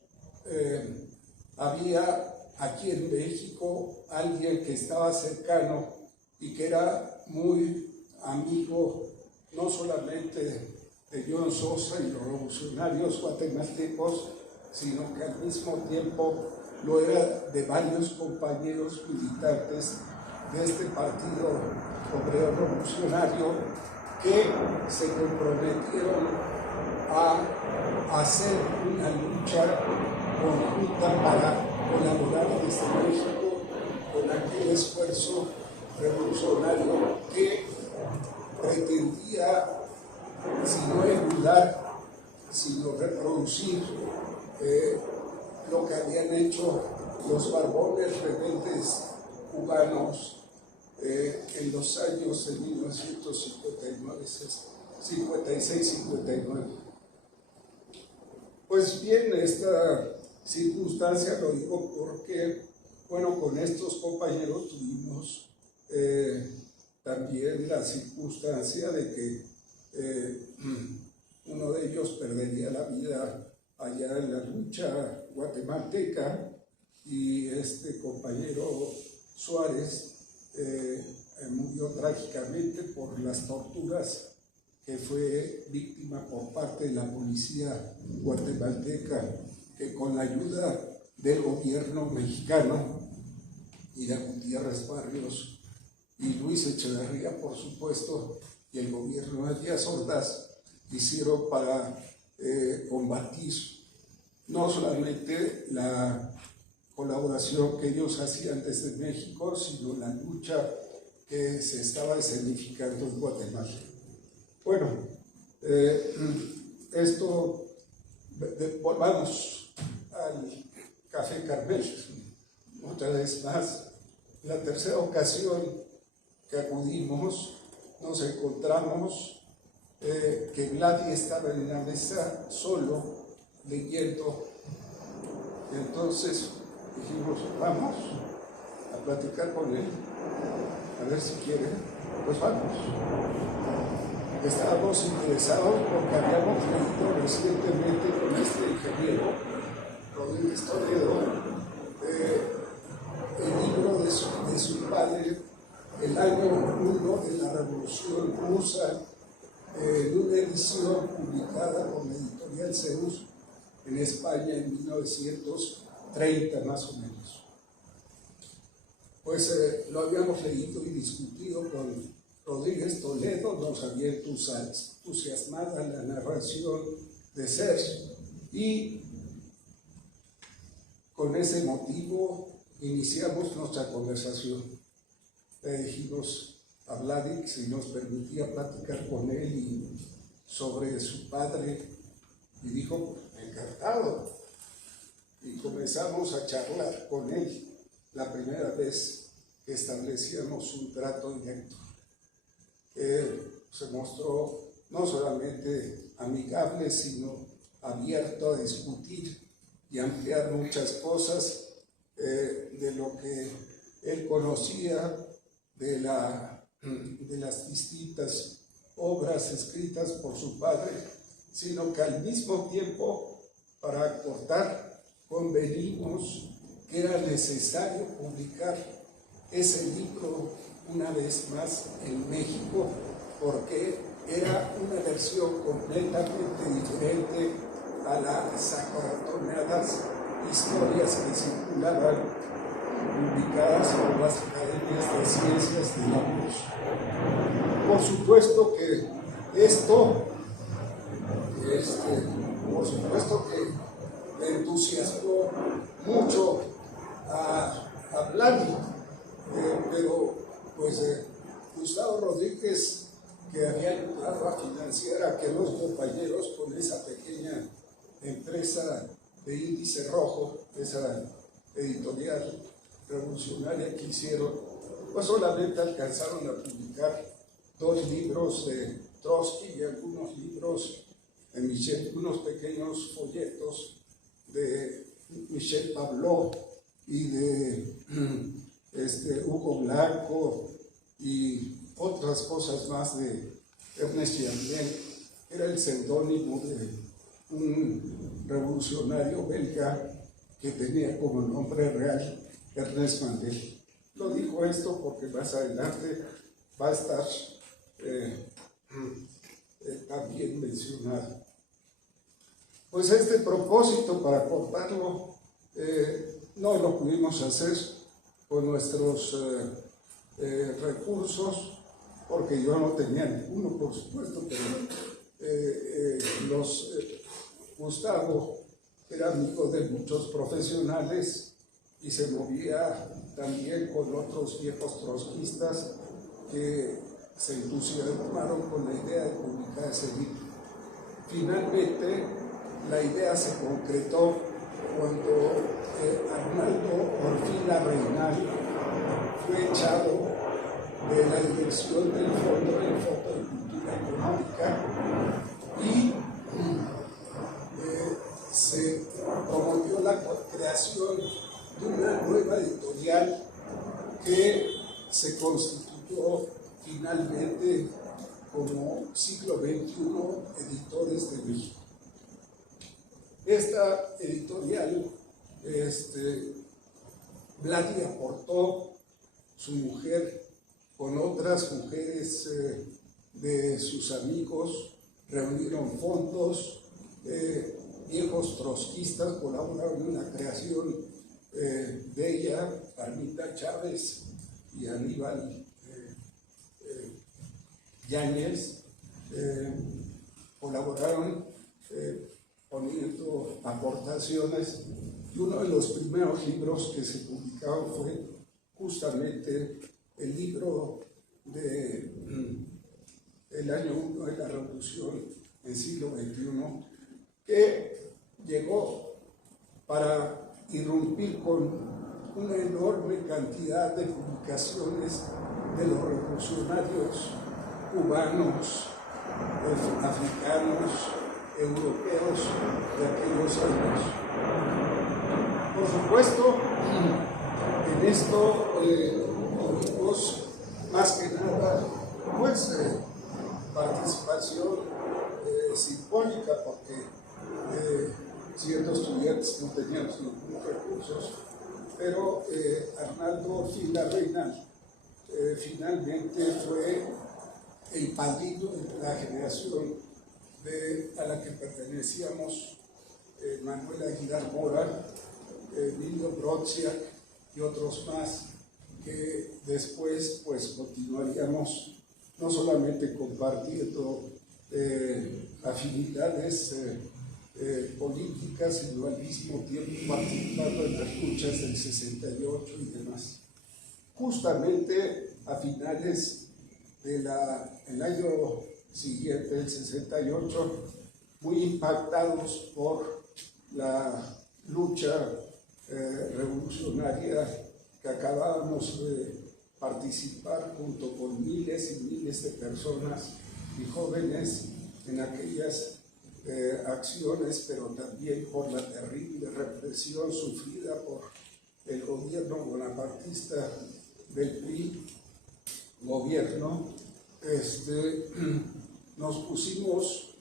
había aquí en México alguien que estaba cercano y que era muy amigo no solamente de John Sosa y los revolucionarios guatemaltecos, sino que al mismo tiempo lo era de varios compañeros militantes de este partido obrero revolucionario que se comprometieron a hacer una lucha conjunta para colaborar desde México con aquel esfuerzo revolucionario que pretendía, si no emular, sino reproducir lo que habían hecho los barbones rebeldes cubanos en los años de 1959, 56-59. Pues bien, esta circunstancia lo digo porque, bueno, con estos compañeros tuvimos también la circunstancia de que uno de ellos perdería la vida allá en la lucha guatemalteca, y este compañero Suárez murió trágicamente por las torturas que fue víctima por parte de la policía guatemalteca, que con la ayuda del gobierno mexicano y de Gutiérrez Barrios y Luis Echeverría, por supuesto, y el gobierno de Díaz Ordaz, hicieron para combatir no solamente la colaboración que ellos hacían desde México, sino la lucha que se estaba escenificando en Guatemala. Bueno, volvamos al Café Carmel. Otra vez más, la tercera ocasión que acudimos, nos encontramos que Vladi estaba en la mesa solo, leyendo. Entonces dijimos, vamos a platicar con él, a ver si quiere, pues vamos. Estábamos interesados porque habíamos leído recientemente con este ingeniero, Rodríguez Toledo, el libro de su padre, El año 1 de la Revolución Rusa, en una edición publicada por la editorial Zeus en España en 1930 más o menos. Pues lo habíamos leído y discutido con Rodríguez Toledo, nos había entusiasmada la narración de Sergio, y con ese motivo iniciamos nuestra conversación. Le dijimos a Vladi si nos permitía platicar con él y sobre su padre, y dijo, encantado. Y comenzamos a charlar con él la primera vez que establecíamos un trato directo. Se mostró no solamente amigable, sino abierto a discutir y ampliar muchas cosas de lo que él conocía de las distintas obras escritas por su padre, sino que al mismo tiempo, para acortar, convenimos que era necesario publicar ese libro una vez más en México, porque era una versión completamente diferente a las acartonadas historias que circulaban publicadas por las academias de ciencias de la luz. Por supuesto que esto le entusiasmó mucho a Vladi, pero pues Gustavo Rodríguez, que había ayudado a financiar a aquellos compañeros con esa pequeña empresa de Índice Rojo, esa editorial revolucionaria que hicieron, pues solamente alcanzaron a publicar 2 libros de Trotsky y algunos libros de Michel, unos pequeños folletos de Michel Pavlov y de Hugo Blanco y otras cosas más de Ernest Jandel. Era el seudónimo de un revolucionario belga que tenía como nombre real Ernest Mandel. Lo digo esto porque más adelante va a estar también mencionado. Pues este propósito, para contarlo, no lo pudimos hacer con nuestros recursos, porque yo no tenía ninguno, por supuesto, pero Gustavo era amigo de muchos profesionales y se movía también con otros viejos trotskistas que se entusiasmaron con la idea de publicar ese libro. Finalmente, la idea se concretó cuando Arnaldo Orfila Reynal fue echado de la dirección del Fondo de Cultura Económica y se promovió la creación de una nueva editorial que se constituyó finalmente como Siglo XXI Editores de México. Esta editorial, Vladi aportó, su mujer, con otras mujeres de sus amigos, reunieron fondos, viejos trotskistas colaboraron en la creación de ella, Armita Chávez y Aníbal Yáñez, colaboraron poniendo aportaciones, y uno de los primeros libros que se publicaron fue justamente el libro del año 1 de la Revolución del siglo XXI, que llegó para irrumpir con una enorme cantidad de publicaciones de los revolucionarios cubanos, africanos, europeos de aquellos años. Por supuesto, en esto tuvimos más que nada pues participación simbólica, porque siendo estudiantes no teníamos ningún recursos, pero Arnaldo Orfila Reynal finalmente fue el padrino de la generación a la que pertenecíamos, Manuel Aguilar Mora, Nildo Brodziak y otros más, que después pues continuaríamos no solamente compartiendo afinidades políticas, sino al mismo tiempo participando en las luchas del 68 y demás. Justamente a finales del año siguiente, el 68, muy impactados por la lucha revolucionaria que acabábamos de participar junto con miles y miles de personas y jóvenes en aquellas acciones, pero también por la terrible represión sufrida por el gobierno bonapartista del PRI, gobierno, nos pusimos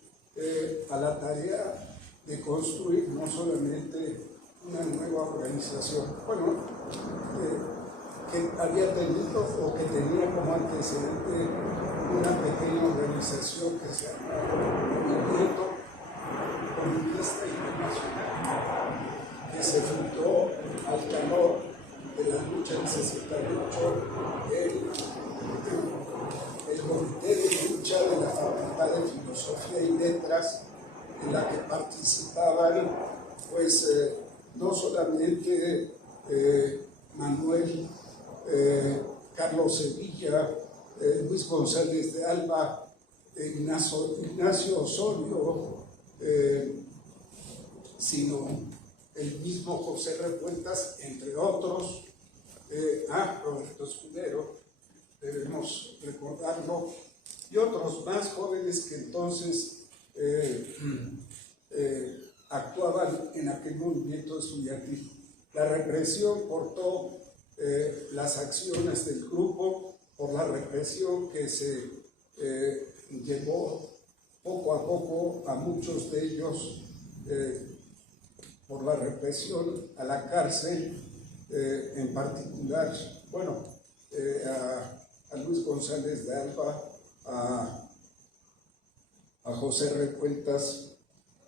a la tarea de construir no solamente una nueva organización, que había tenido o que tenía como antecedente una pequeña organización que se llamaba Movimiento Comunista Internacional, que se fundó al calor de la lucha del 68, el Comité de Lucha de la Facultad de Filosofía y Letras, en la que participaban pues no solamente Manuel, Carlos Sevilla, Luis González de Alba, Ignacio Osorio, sino el mismo José Revueltas, entre otros, Roberto Escudero, debemos recordarlo, y otros más jóvenes que entonces actuaban en aquel movimiento estudiantil. La represión cortó las acciones del grupo, por la represión que se llevó poco a poco a muchos de ellos, por la represión a la cárcel, en particular, bueno, a Luis González de Alba, a José Revueltas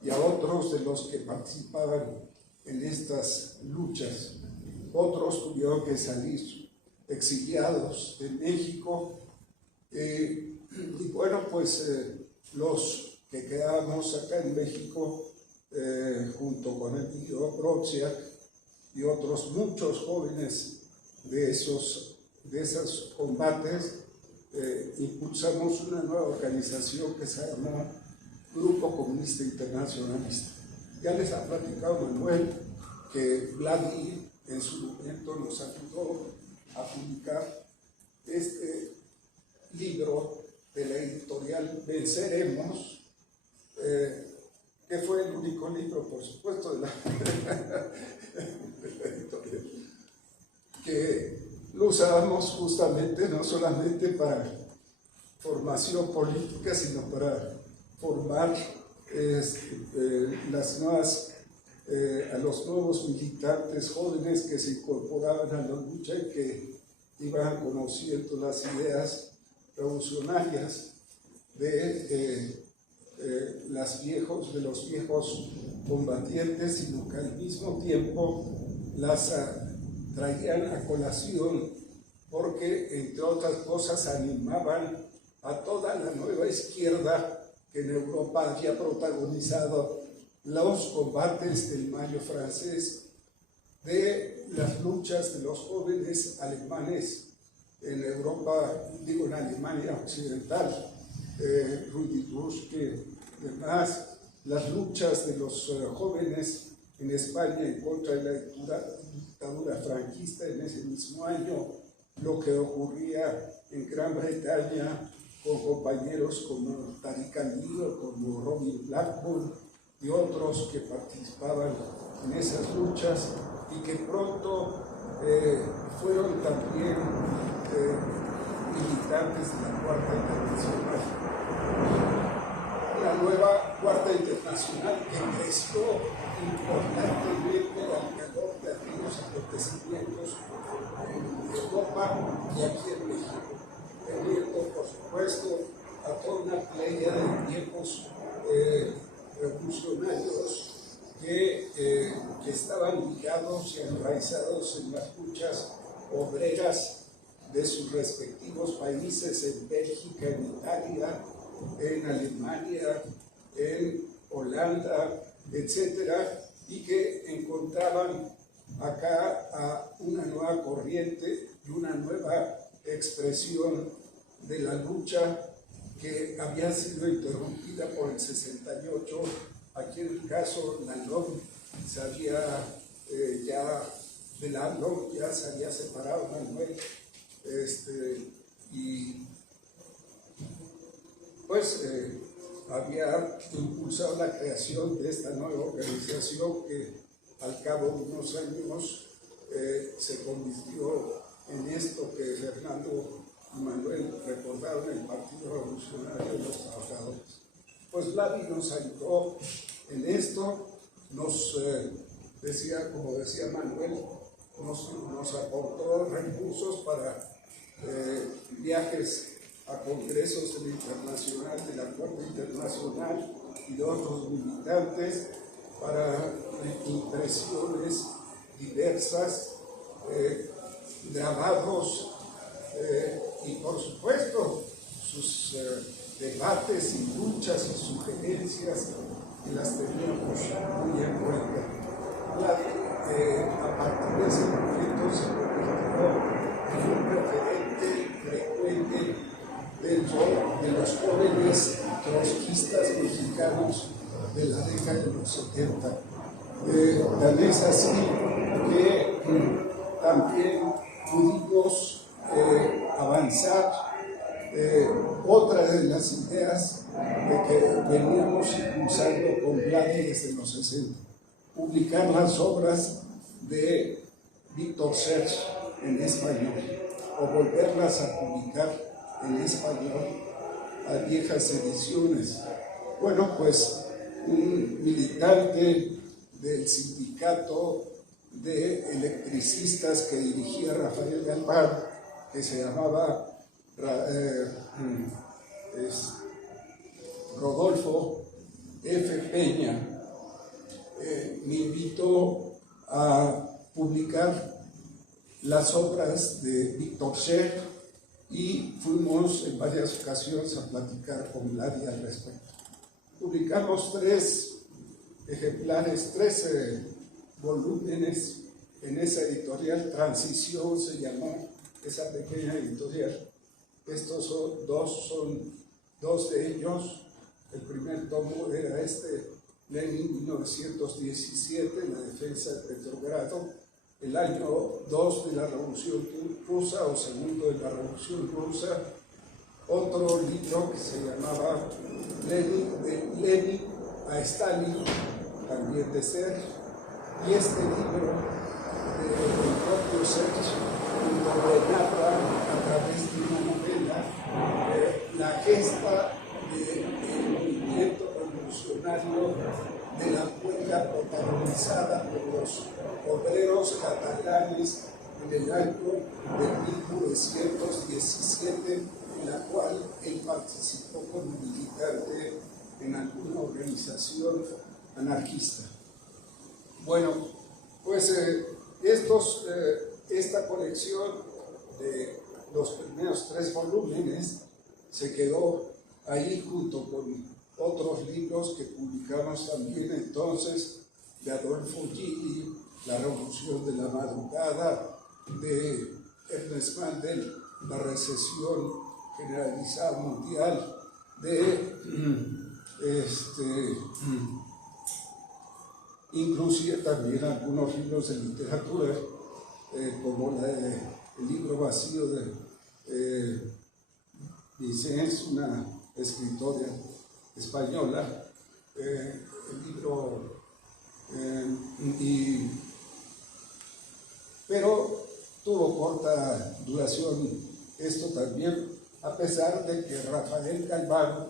y a otros de los que participaban en estas luchas. Otros tuvieron que salir exiliados de México, y bueno, pues los que quedamos acá en México, junto con Emilio Brodziak y otros muchos jóvenes de esos combates, impulsamos una nueva organización que se llamó Grupo Comunista Internacionalista. Ya les ha platicado Manuel que Vladi en su momento nos ayudó a publicar este libro de la editorial Venceremos, que fue el único libro, por supuesto, de la editorial, que lo usábamos justamente no solamente para formación política, sino para formar a los nuevos militantes jóvenes que se incorporaban a la lucha y que iban conociendo las ideas revolucionarias de los viejos combatientes, sino que al mismo tiempo las traían a colación porque, entre otras cosas, animaban a toda la nueva izquierda que en Europa había protagonizado los combates del Mayo francés, de las luchas de los jóvenes alemanes en Europa, digo en Alemania occidental, Rudi Dutschke, demás, las luchas de los jóvenes en España en contra de la dictadura franquista en ese mismo año, lo que ocurría en Gran Bretaña con compañeros como Tariq Ali, como Robin Blackburn y otros que participaban en esas luchas y que pronto fueron también militantes de la Cuarta Internacional. La nueva Cuarta Internacional que creció importantemente alrededor de aquellos acontecimientos en Europa y aquí en México, teniendo por supuesto a toda una playa de viejos revolucionarios que estaban ligados y enraizados en las luchas obreras de sus respectivos países, en Bélgica, en Italia, en Alemania, en Holanda, etcétera, y que encontraban acá a una nueva corriente y una nueva expresión de la lucha que había sido interrumpida por el 68. Aquí en el caso la LOM se había de la LOM ya se había separado Manuel, y pues había impulsado la creación de esta nueva organización que al cabo de unos años se convirtió en esto que Fernando y Manuel recordaron, el Partido Revolucionario de los Trabajadores. Pues Vladi nos ayudó en esto, nos como decía Manuel, nos aportó recursos para viajes a congresos de la Internacional, de la Cuarta Internacional y de otros militantes, para impresiones diversas, grabados y por supuesto sus debates y luchas y sugerencias que las teníamos muy en cuenta. A partir de ese momento se convirtió en un referente frecuente dentro de los jóvenes trotskistas mexicanos de la década de los 70. Tal es así que también pudimos avanzar otra de las ideas de que veníamos impulsando con Vladi desde los 60, publicar las obras de Víctor Serge en español, o volverlas a publicar en español a viejas ediciones. Bueno, pues un militante del sindicato de electricistas que dirigía Rafael Galván, que se llamaba Rodolfo F. Peña, me invitó a publicar las obras de Víctor Scher y fuimos en varias ocasiones a platicar con Vladi al respecto. Publicamos 3 ejemplares, 13 volúmenes en esa editorial. Transición se llamó esa pequeña editorial. Estos son dos de ellos. El primer tomo era Lenin 1917, la defensa de Petrogrado, el año 2 de la Revolución Rusa o segundo de la Revolución Rusa. Otro libro que se llamaba Lenin a Stalin, también de Serge, y este libro del propio Serge, donde narra a través de una novela la gesta del movimiento revolucionario de la huelga protagonizada por los obreros catalanes en el año de 1917, en la cual él participó como militante en alguna organización anarquista. Bueno, pues esta colección de los primeros 3 volúmenes se quedó ahí junto con otros libros que publicamos también entonces, de Adolfo Gili, La Revolución de la Madrugada, de Ernest Mandel, La Recesión Generalizada Mundial, de inclusive también algunos libros de literatura, como el libro vacío de Vicens, una escritora española, el libro, pero tuvo corta duración esto también, a pesar de que Rafael Galván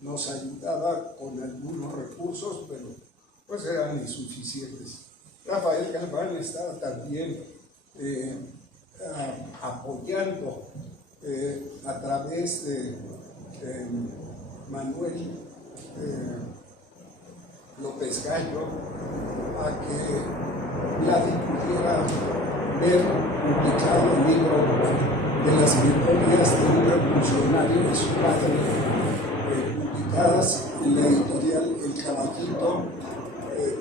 nos ayudaba con algunos recursos, pero pues eran insuficientes. Rafael Galván estaba también apoyando a través de Manuel López Gallo a que Vladi pudiera ver publicado el libro de las memorias de un revolucionario de su patria, publicadas en la editorial El Caballito,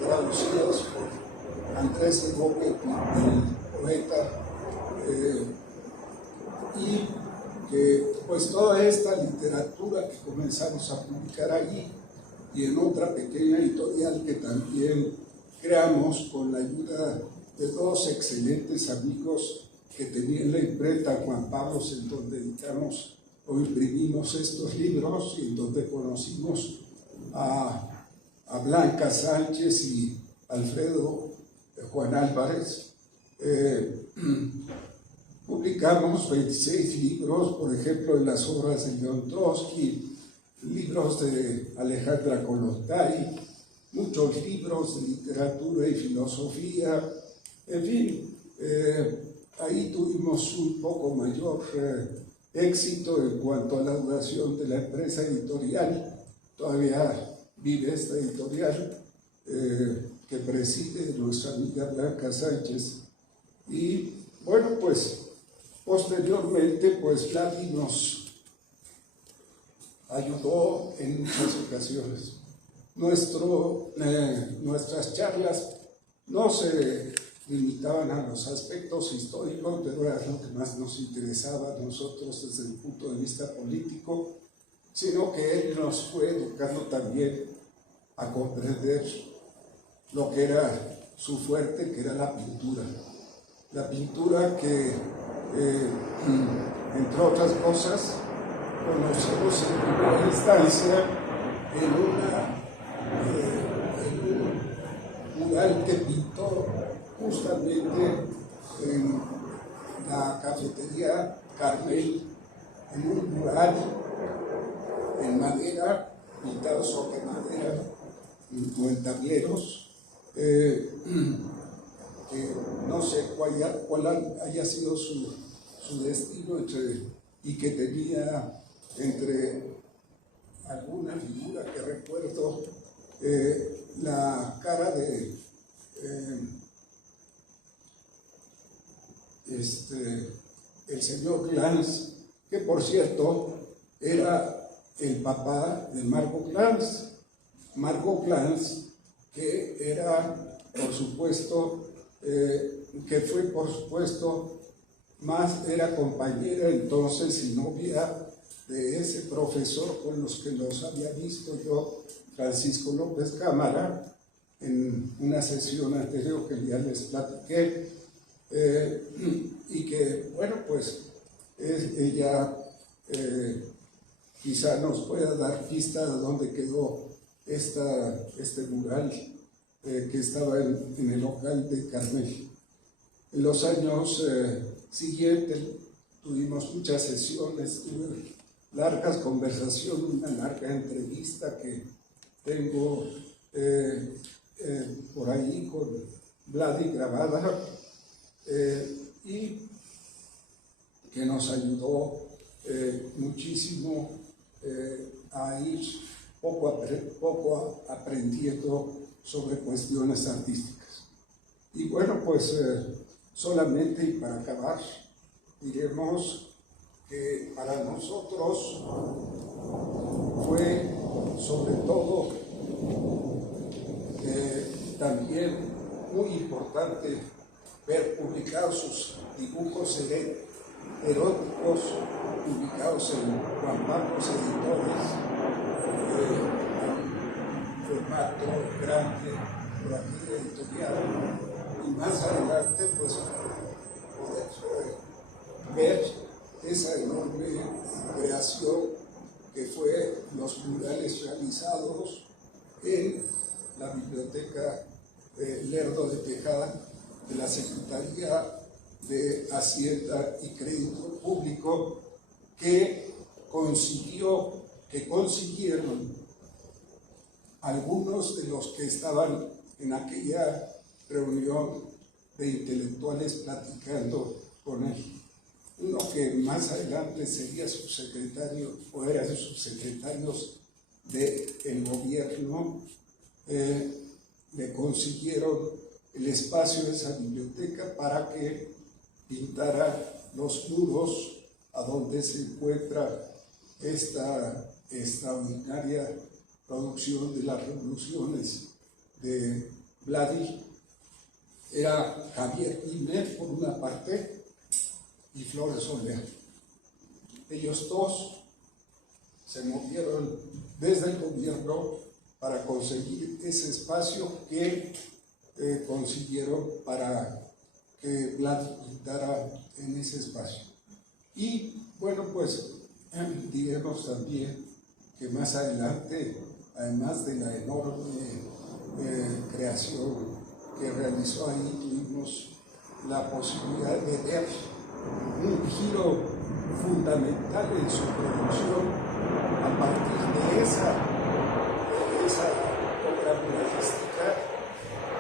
traducidos por Andrés de Gómez, el poeta, y que pues toda esta literatura que comenzamos a publicar allí y en otra pequeña editorial que también creamos con la ayuda de 2 excelentes amigos que tenían la imprenta Juan Pablos, en donde editamos o imprimimos estos libros y en donde conocimos a Blanca Sánchez y Alfredo Juan Álvarez. Publicamos 26 libros, por ejemplo, en las obras de León Trotsky, libros de Alejandra Kollontai, muchos libros de literatura y filosofía, en fin, ahí tuvimos un poco mayor éxito en cuanto a la duración de la empresa editorial. Todavía vive esta editorial que preside nuestra amiga Blanca Sánchez. Y bueno, pues posteriormente, pues Vladi nos ayudó en muchas ocasiones. Nuestras charlas no se limitaban a los aspectos históricos, pero era lo que más nos interesaba a nosotros desde el punto de vista político, sino que él nos fue educando también a comprender lo que era su fuerte, que era la pintura. La pintura que, entre otras cosas, conocemos en primera instancia en un mural que pintó justamente en la cafetería Carmel en un mural en madera, pintado sobre madera o en tableros, que no sé cuál haya sido su destino, y que tenía entre alguna figura que recuerdo la cara de el señor Glantz, que por cierto era el papá de Margot Glantz. Margot Glantz, que era, por supuesto, era compañera entonces y novia de ese profesor con los que los había visto yo, Francisco López Cámara, en una sesión anterior que ya les platiqué, y que, bueno, pues ella quizá nos pueda dar pista de dónde quedó este mural que estaba en el local de Carmel. En los años siguientes tuvimos muchas sesiones, tuve largas conversaciones, una larga entrevista que tengo por ahí con Vladi grabada, y que nos ayudó muchísimo a ir poco a aprendiendo sobre cuestiones artísticas. Y bueno, pues solamente, y para acabar, diremos que para nosotros fue sobre todo también muy importante ver publicados sus dibujos eróticos, publicados en Juan Marcos Editores, formato grande, por aquí editorial, y más adelante pues poder ver esa enorme creación que fue los murales realizados en la biblioteca Lerdo de Tejada de la Secretaría de Hacienda y Crédito Público, que consiguieron algunos de los que estaban en aquella reunión de intelectuales platicando con él. Uno que más adelante sería subsecretario o era de subsecretarios del gobierno, le consiguieron el espacio de esa biblioteca para que pintara los muros a donde se encuentra esta extraordinaria producción de las revoluciones de Vladi. Era Javier Guimet por una parte y Flores Soler. Ellos dos se movieron desde el gobierno para conseguir ese espacio que consiguieron para que Vladi pintara en ese espacio. Y bueno, pues diremos también que más adelante, además de la enorme creación que realizó ahí, tuvimos la posibilidad de ver un giro fundamental en su producción a partir de esa obra muralística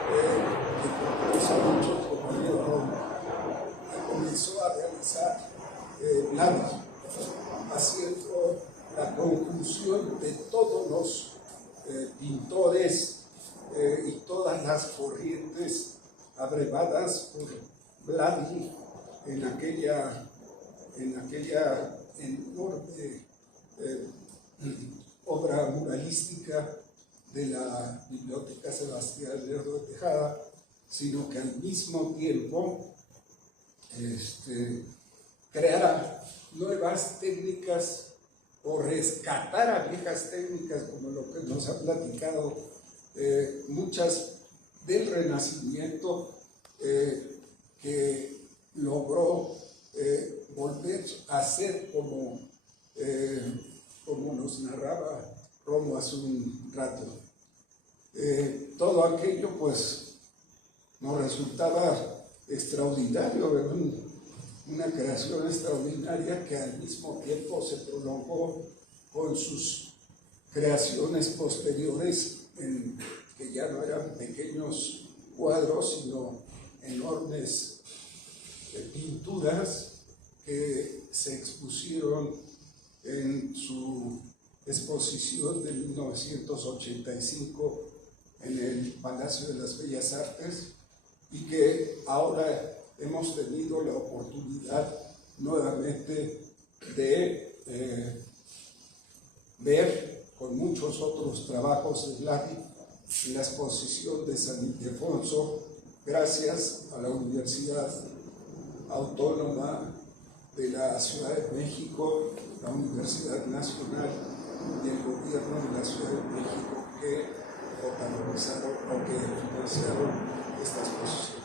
que compuso mucho como León comenzó a realizar Vladi, haciendo la conclusión de todos los pintores y todas las corrientes abrevadas por Vladi en aquella enorme obra muralística de la Biblioteca Sebastián Lerdo de Tejada, sino que al mismo tiempo creara nuevas técnicas o rescatara viejas técnicas, como lo que nos ha platicado muchas del Renacimiento, que logró volver a ser como nos narraba Romo hace un rato. Todo aquello pues nos resultaba extraordinario, una creación extraordinaria que al mismo tiempo se prolongó con sus creaciones posteriores, que ya no eran pequeños cuadros, sino enormes pinturas que se expusieron en su exposición de 1985 en el Palacio de las Bellas Artes, y que ahora hemos tenido la oportunidad nuevamente de ver con muchos otros trabajos de Ladi en la exposición de San Ildefonso, gracias a la Universidad Autónoma de la Ciudad de México, la Universidad Nacional y el gobierno de la Ciudad de México, que protagonizaron o que financiaron esta exposición.